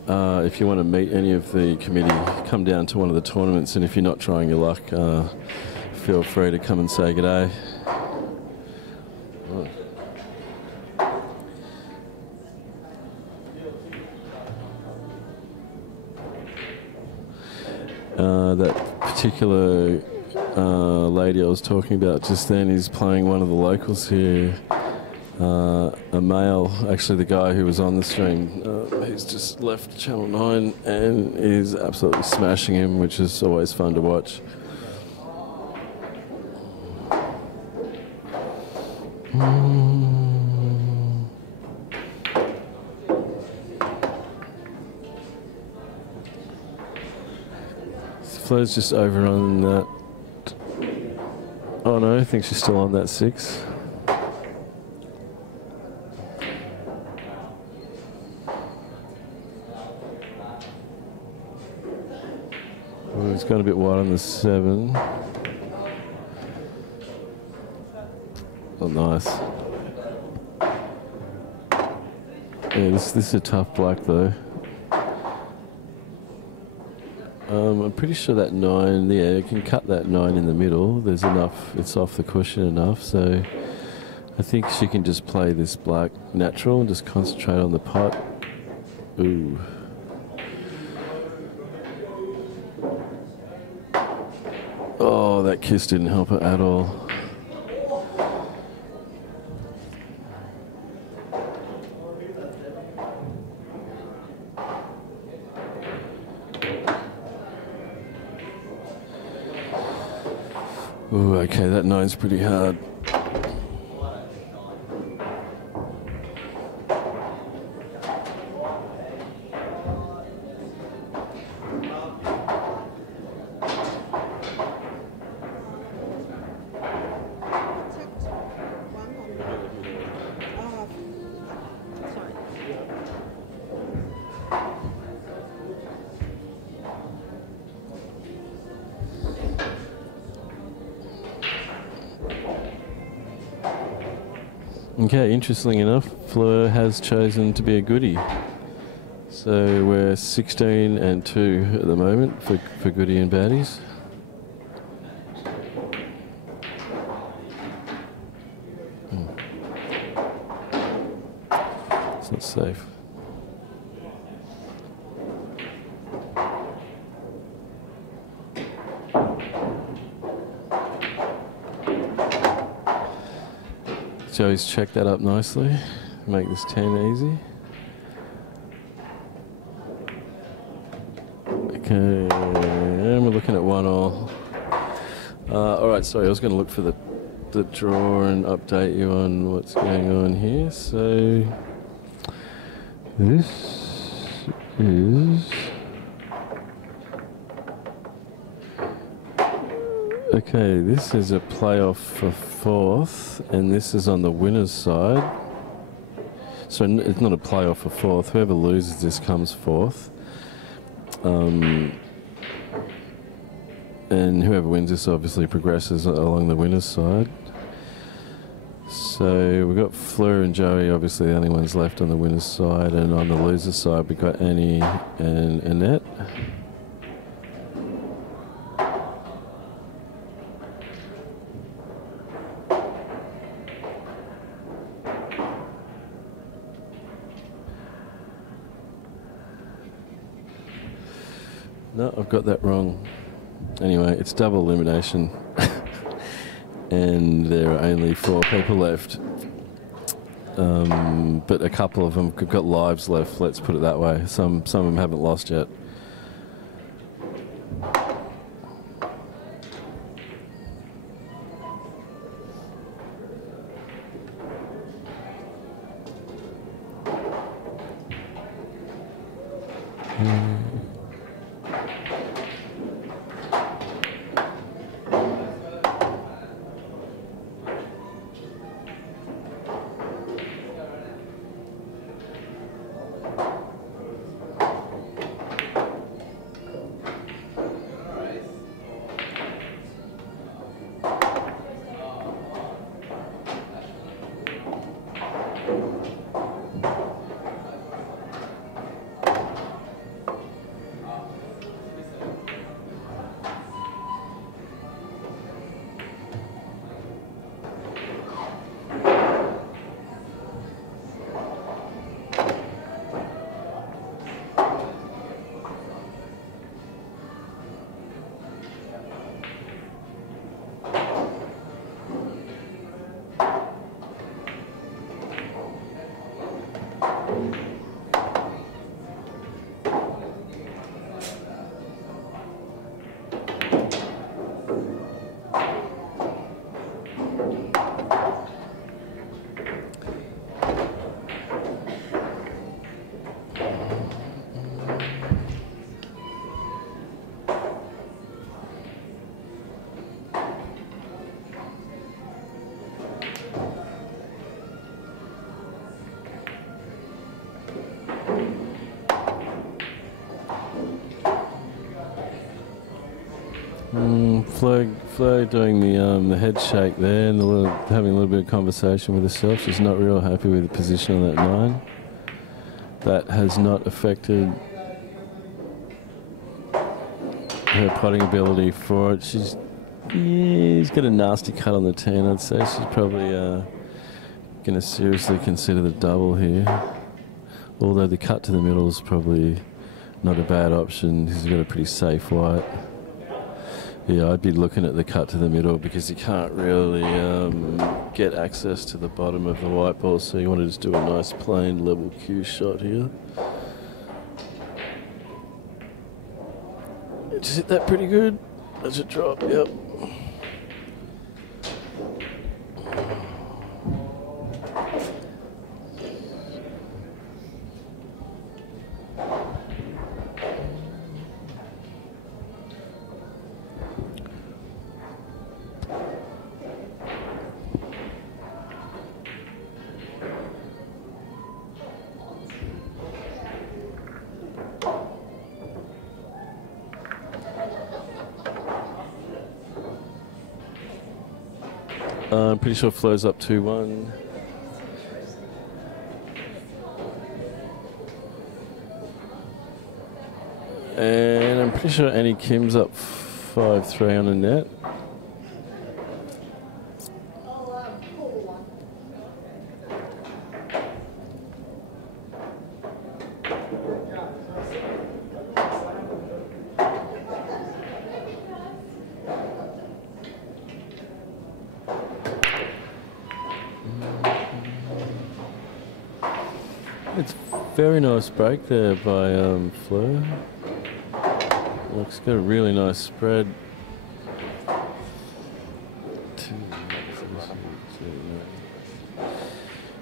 If you want to meet any of the committee, come down to one of the tournaments, and if you're not trying your luck, feel free to come and say g'day. That particular lady I was talking about just then is playing one of the locals here. A male, actually the guy who was on the stream, he's just left Channel 9 and is absolutely smashing him, which is always fun to watch. Fleur's just over on that. Oh no, I think she's still on that 6. It's gone a bit wide on the 7. Oh, nice. Yeah, this is a tough black though. I'm pretty sure that 9, yeah, you can cut that 9 in the middle. There's enough, it's off the cushion enough, so I think she can just play this black natural and just concentrate on the putt. Ooh. Oh, that kiss didn't help her at all. Ooh, okay, that 9's pretty hard. Okay, interestingly enough, Fleur has chosen to be a goodie. So we're 16 and 2 at the moment for goodie and baddies. safe. Joey's checked that up nicely. Make this 10 easy. Okay, and we're looking at 1-all. All right, sorry, I was going to look for the draw and update you on what's going on here. So this is... Okay, this is a playoff for 4th, and this is on the winner's side. So it's not a playoff for 4th. Whoever loses this comes 4th. And whoever wins this obviously progresses along the winner's side. So we've got Fleur and Joey, obviously the only ones left on the winner's side, and on the loser's side we've got Annie and Annette. No, I've got that wrong. Anyway, it's double elimination. And there are only 4 people left. But a couple of them have got lives left, let's put it that way. Some of them haven't lost yet. Fleur doing the head shake there and having a little bit of conversation with herself. She's not real happy with the position on that 9. That has not affected her putting ability for it. She's got a nasty cut on the 10. I'd say she's probably going to seriously consider the double here. Although the cut to the middle is probably not a bad option. He's got a pretty safe white. Yeah, I'd be looking at the cut to the middle because you can't really get access to the bottom of the white ball, so you want to just do a nice plain level Q shot here. Just hit that pretty good. That's a drop, yep. I'm pretty sure Fleur's up 2-1. And I'm pretty sure Annie Kim's up 5-3 on the net. It's very nice break there by Fleur. Looks got a really nice spread.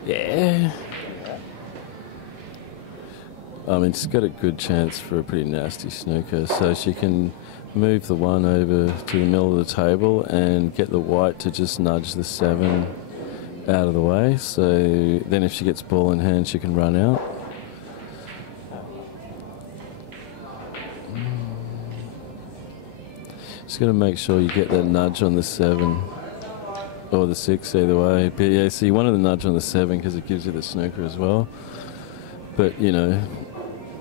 Yeah. I mean, she's got a good chance for a pretty nasty snooker, so she can move the 1 over to the middle of the table and get the white to just nudge the 7 out of the way. So then if she gets ball in hand, she can run out. Just got to make sure you get that nudge on the 7 or the 6 either way. But yeah, so you wanted the nudge on the 7 because it gives you the snooker as well. But, you know,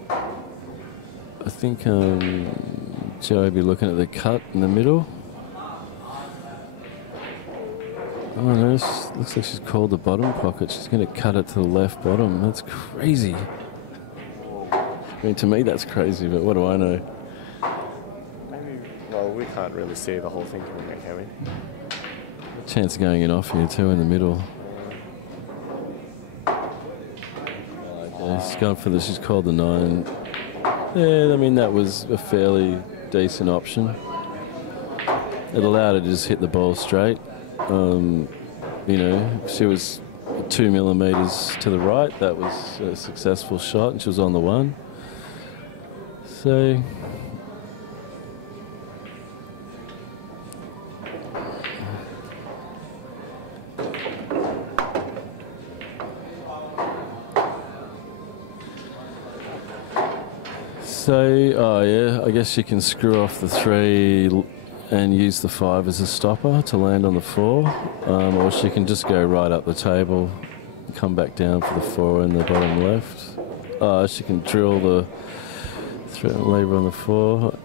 I think Joe will be looking at the cut in the middle. Oh no, looks like she's called the bottom pocket. She's going to cut it to the left bottom. That's crazy. I mean, to me that's crazy, but what do I know? Maybe, well, we can't really see the whole thing coming in, can we? Chance of going in off here too in the middle. Okay, she's gone for this. She's called the 9. Yeah, I mean, that was a fairly decent option. It allowed her to just hit the ball straight. You know, she was 2 millimeters to the right. That was a successful shot, and she was on the 1. So oh yeah, I guess she can screw off the 3 and use the 5 as a stopper to land on the 4, or she can just go right up the table and come back down for the 4 in the bottom left. She can drill the lever on the 4.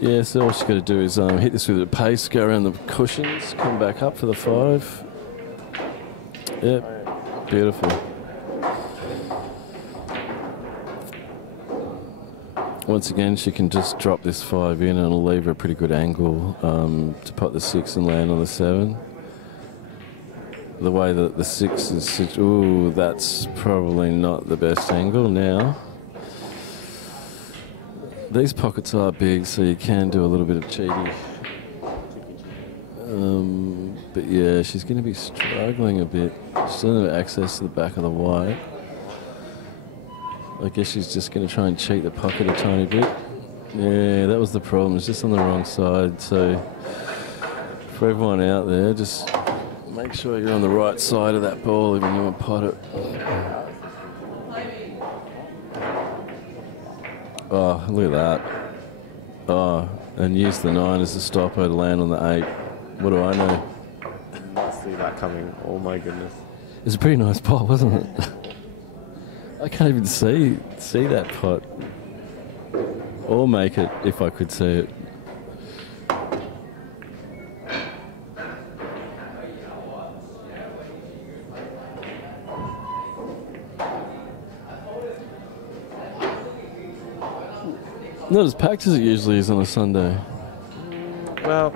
Yeah, so all she's got to do is hit this with a pace, go around the cushions, come back up for the 5. Yep, beautiful. Once again, she can just drop this 5 in and it'll leave her a pretty good angle to pot the 6 and land on the 7. The way that the 6 is... Ooh, that's probably not the best angle now. These pockets are big, so you can do a little bit of cheating. But yeah, she's going to be struggling a bit. She doesn't have access to the back of the white. I guess she's just going to try and cheat the pocket a tiny bit. Yeah, that was the problem. It's just on the wrong side. So for everyone out there, just make sure you're on the right side of that ball if you want to pot it. Oh, look at that. Oh, and use the 9 as a stopper to land on the 8. What do I know? Did not see that coming. Oh my goodness. It's a pretty nice pot, wasn't it? I can't even see that pot. Or make it if I could see it. Not as packed as it usually is on a Sunday. Well,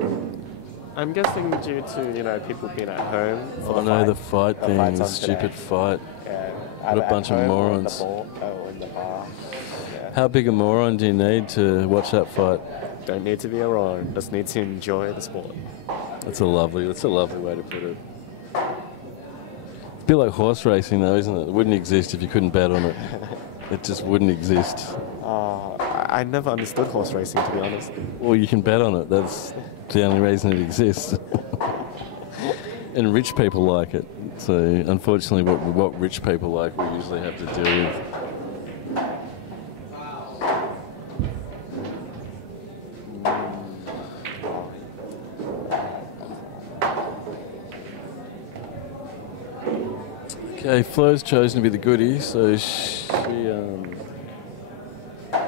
I'm guessing due to, you know, people being at home. I know the fight thing, the stupid fight. Yeah. What a bunch of morons. In the bar. Yeah. How big a moron do you need to watch that fight? Don't need to be a moron. Just need to enjoy the sport. That's a lovely way to put it. It's a bit like horse racing though, isn't it? It wouldn't exist if you couldn't bet on it. It just wouldn't exist. I never understood horse racing, to be honest. Well, you can bet on it. That's the only reason it exists. And rich people like it. So, unfortunately, what rich people like, we usually have to deal with. Okay, Fleur's chosen to be the goodie, so she, I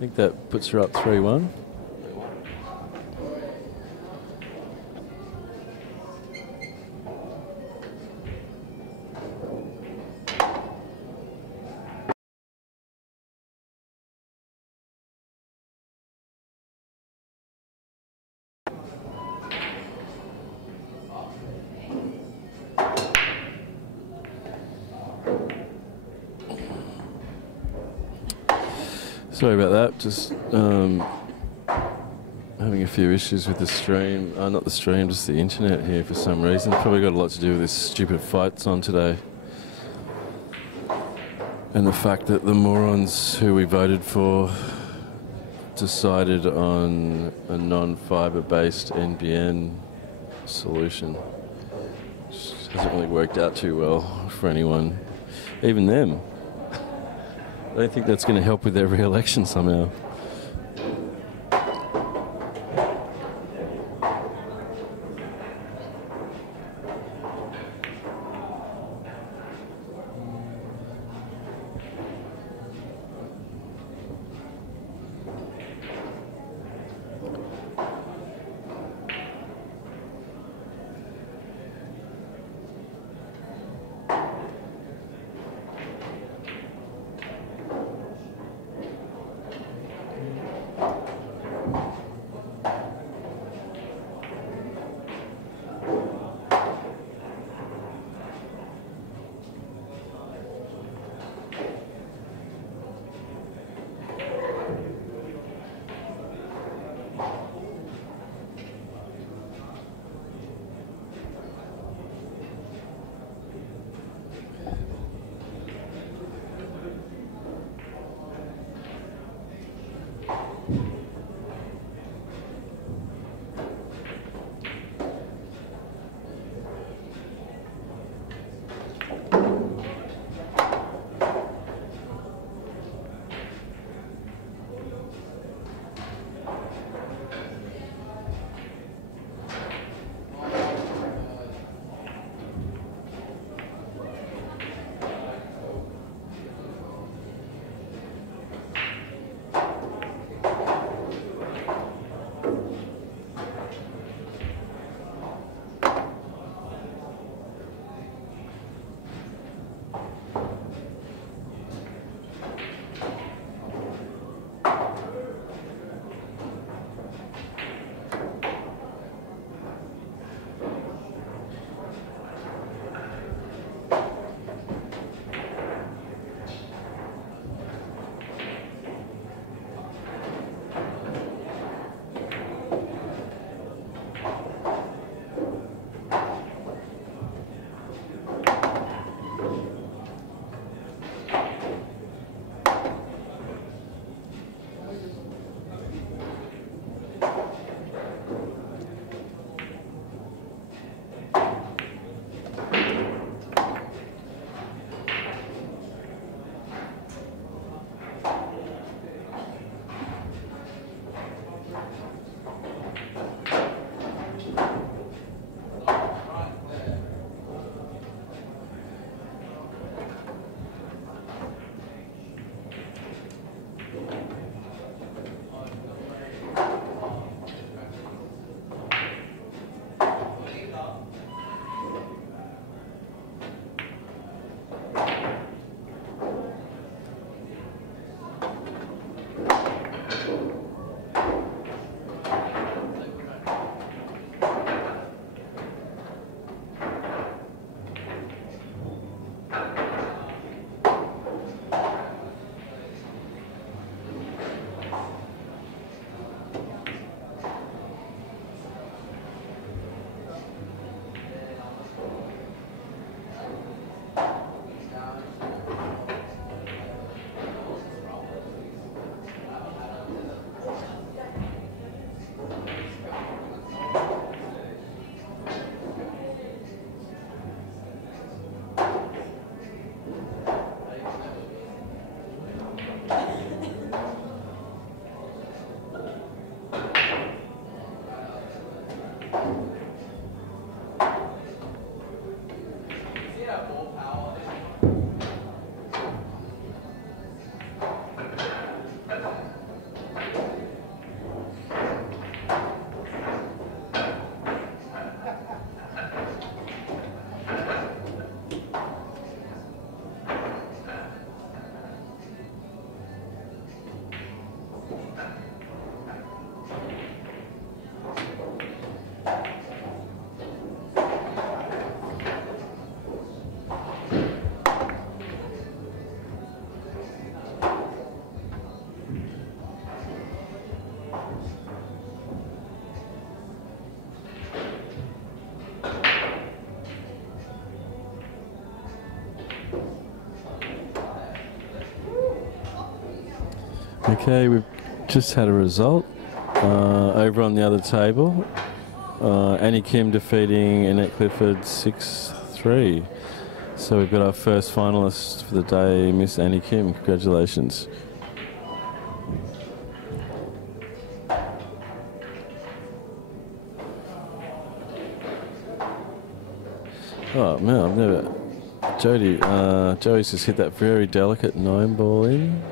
think that puts her up 3-1. Sorry about that. Just having a few issues with the stream. Not the stream, just the internet here for some reason. Probably got a lot to do with this stupid fights on today. And the fact that the morons who we voted for decided on a non-fibre based NBN solution. Just hasn't really worked out too well for anyone. Even them. I don't think that's going to help with their re-election somehow. Okay, we've just had a result over on the other table. Annie Kim defeating Annette Clifford 6-3. So we've got our first finalist for the day, Miss Annie Kim. Congratulations. Oh man, I've never. Joey's just hit that very delicate 9-ball in.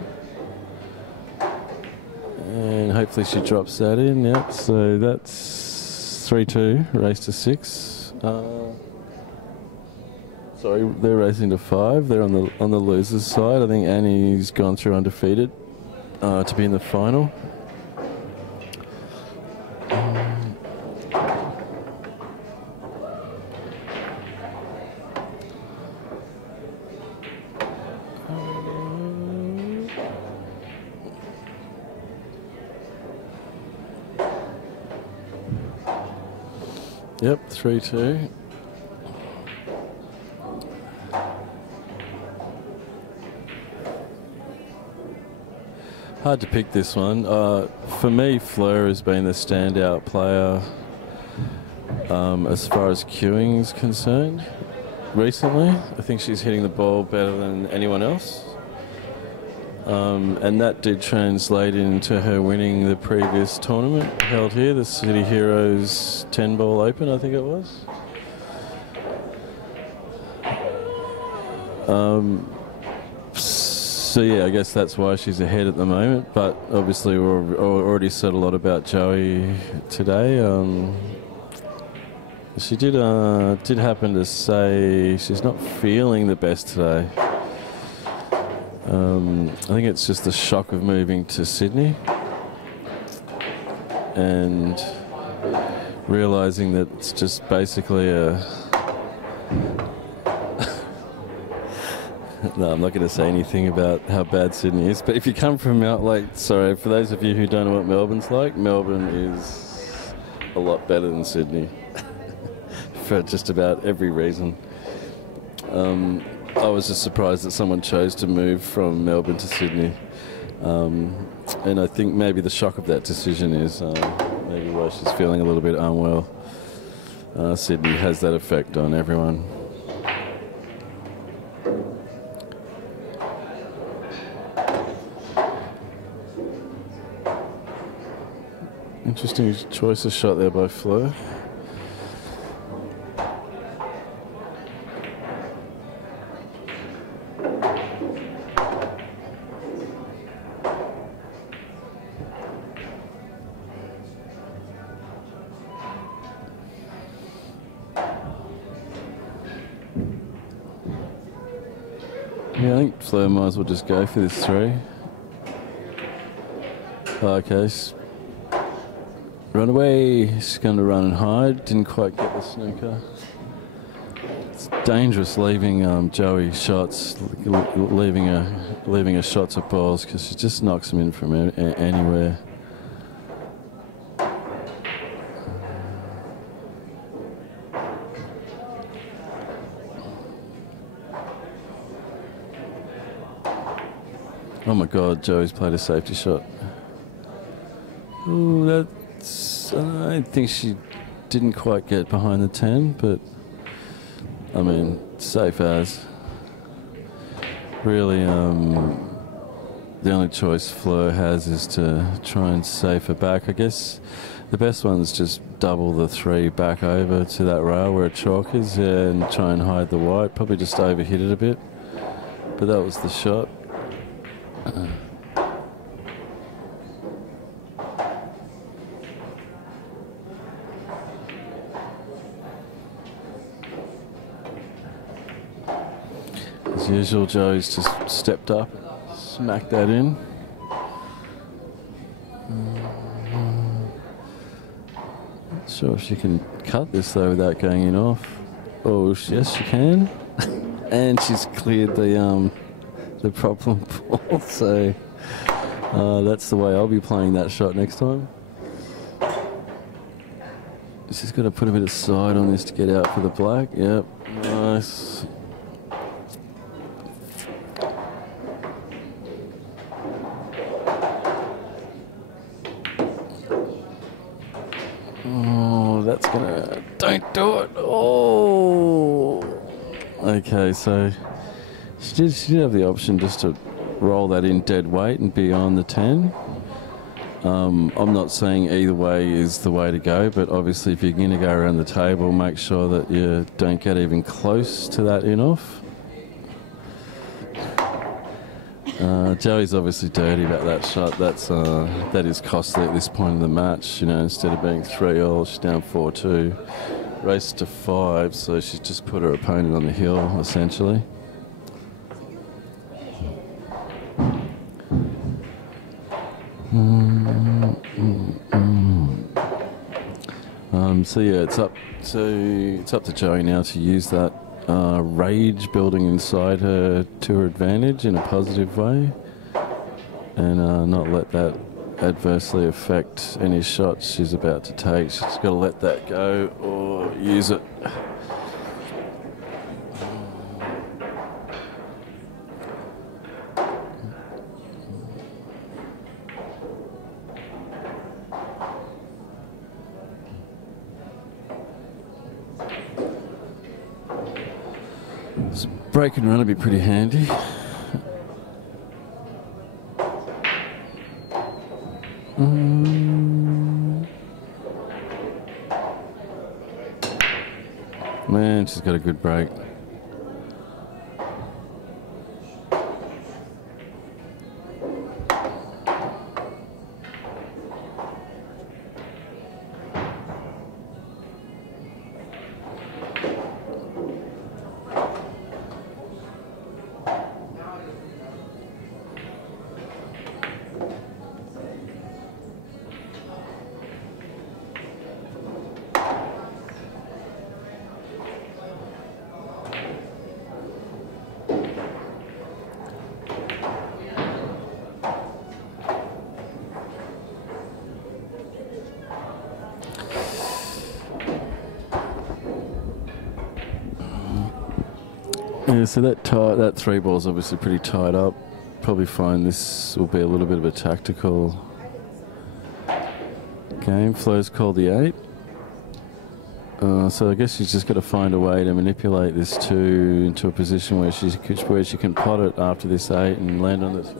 And hopefully she drops that in. Yep, so that's 3-2, race to 6. Sorry, they're racing to 5. They're on the losers' side. I think Annie's gone through undefeated to be in the final. Yep, 3-2. Hard to pick this one. For me, Fleur has been the standout player as far as queuing is concerned recently. I think she's hitting the ball better than anyone else. And that did translate into her winning the previous tournament held here, the City Heroes 10-ball open, I think it was. So yeah, I guess that's why she's ahead at the moment, but obviously we've already said a lot about Joey today. She did happen to say she's not feeling the best today. I think it's just the shock of moving to Sydney and realising that it's just basically a... No, I'm not going to say anything about how bad Sydney is, but if you come from sorry, for those of you who don't know what Melbourne's like, Melbourne is a lot better than Sydney for just about every reason. I was just surprised that someone chose to move from Melbourne to Sydney. And I think maybe the shock of that decision is maybe why she's feeling a little bit unwell. Sydney has that effect on everyone. Interesting choice of shot there by Fleur. Yeah, I think Fleur might as well just go for this 3. Okay, run away. She's going to run and hide. Didn't quite get the snooker. It's dangerous leaving Joey shots, leaving her shots at balls, because she just knocks them in from anywhere. Oh my God, Joey's played a safety shot. Ooh, that's... I think she didn't quite get behind the 10, but I mean, safe as. Really, the only choice Fleur has is to try and safe her back. I guess the best one is just double the 3 back over to that rail where a chalk is, and try and hide the white. Probably just overhit it a bit, but that was the shot. As usual, Joe's just stepped up, smacked that in. Not sure if she can cut this though without going in off. Oh, yes, she can. And she's cleared the problem ball, so that's the way I'll be playing that shot next time. She's got to put a bit of side on this to get out for the black. Yep, nice. Oh, that's gonna... Don't do it! Oh! Okay, so she did have the option just to roll that in dead weight and be on the 10. I'm not saying either way is the way to go, but obviously if you're going to go around the table, make sure that you don't get even close to that in-off. Joey's obviously dirty about that shot. That is costly at this point in the match. You know, instead of being 3-all, she's down 4-2. Race to 5, so she's just put her opponent on the hill, essentially. So yeah, it's up to Joey now to use that rage building inside her to her advantage in a positive way, and not let that adversely affect any shots she's about to take. She's got to let that go or use it. Break and run would be pretty handy. Man, she's got a good break. Yeah, so that 3 ball's obviously pretty tied up. Probably find this will be a little bit of a tactical game. Fleur's called the 8. So I guess she's just got to find a way to manipulate this 2 into a position where she can pot it after this 8 and land on this.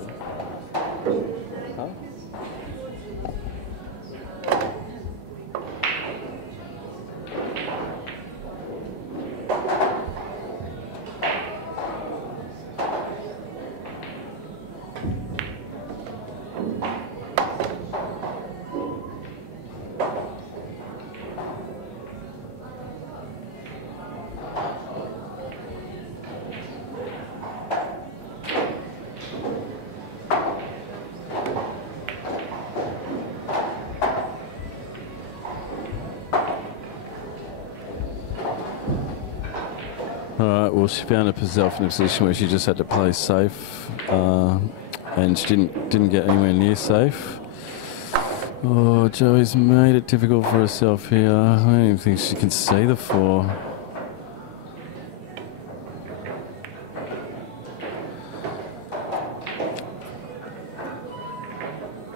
Alright, well she found herself in a position where she just had to play safe, and she didn't get anywhere near safe. Oh, Joey's made it difficult for herself here. I don't even think she can see the 4.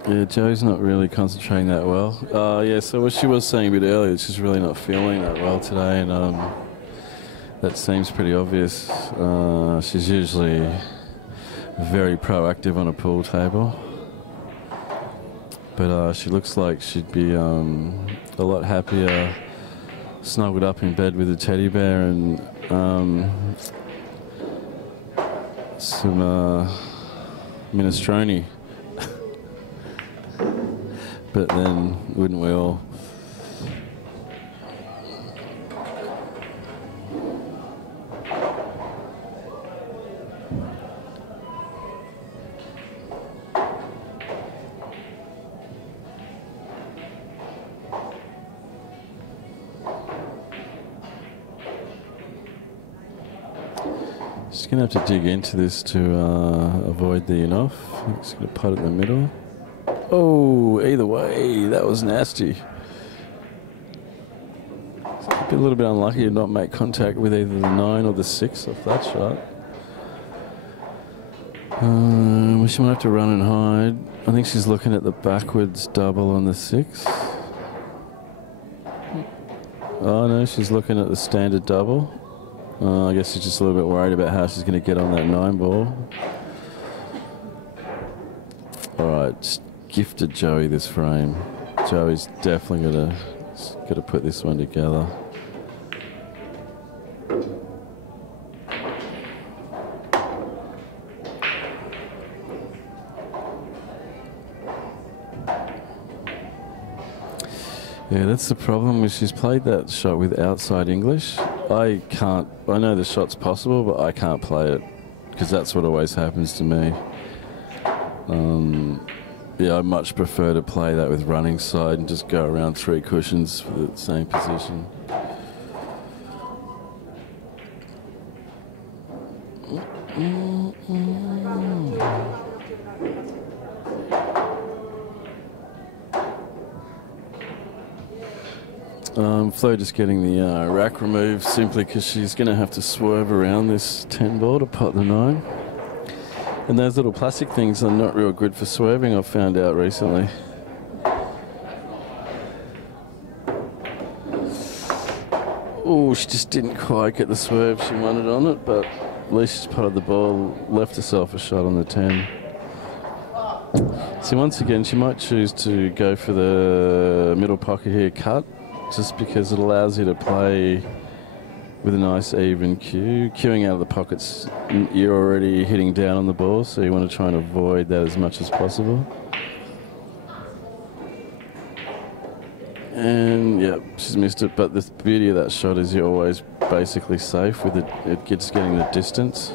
Yeah, Joey's not really concentrating that well. Yeah, so what she was saying a bit earlier, she's really not feeling that well today, and that seems pretty obvious. She's usually very proactive on a pool table, but she looks like she'd be a lot happier snuggled up in bed with a teddy bear and some minestrone. But then, wouldn't we all? Just going to have to dig into this to avoid the in-off. Just going to putt it in the middle. Oh, either way, that was nasty. A little bit unlucky to not make contact with either the 9 or the 6 off that shot. She might have to run and hide. I think she's looking at the backwards double on the 6. Oh no, she's looking at the standard double. I guess she's just a little bit worried about how she's going to get on that 9 ball. All right, just gifted Joey this frame. Joey's definitely got to put this one together. Yeah, that's the problem. She's played that shot with outside English. I know the shot's possible, but I can't play it because that's what always happens to me. Yeah, I much prefer to play that with running side and just go around 3 cushions for the same position. Fleur just getting the rack removed simply because she's going to have to swerve around this 10 ball to pot the 9. And those little plastic things are not real good for swerving, I've found out recently. Oh, she just didn't quite get the swerve she wanted on it, but at least she's potted the ball, left herself a shot on the 10. So once again, she might choose to go for the middle pocket here, cut, just because it allows you to play with a nice even cue. Cueing out of the pockets, you're already hitting down on the ball, so you want to try and avoid that as much as possible. And yeah, she's missed it, but the beauty of that shot is you're always basically safe with it gets getting the distance.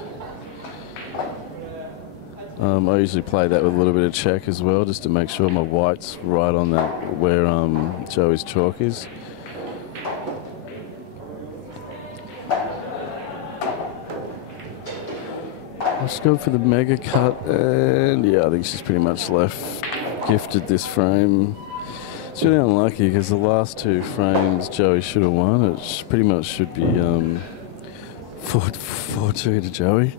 I usually play that with a little bit of check as well, just to make sure my white's right on that where Joey's chalk is. Let's go for the mega cut, and yeah, I think she's pretty much left gifted this frame. It's really unlucky because the last 2 frames Joey should have won. It pretty much should be 4-2 to Joey.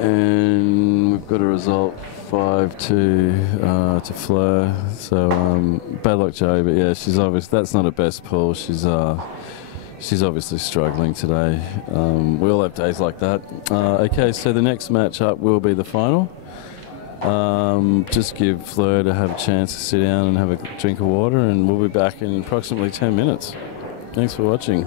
And we've got a result 5-2 to Fleur. So bad luck, Joey. But yeah, she's obviously that's not her best pull. She's obviously struggling today. We all have days like that. Okay, so the next match up will be the final. Just give Fleur to have a chance to sit down and have a drink of water, and we'll be back in approximately 10 minutes. Thanks for watching.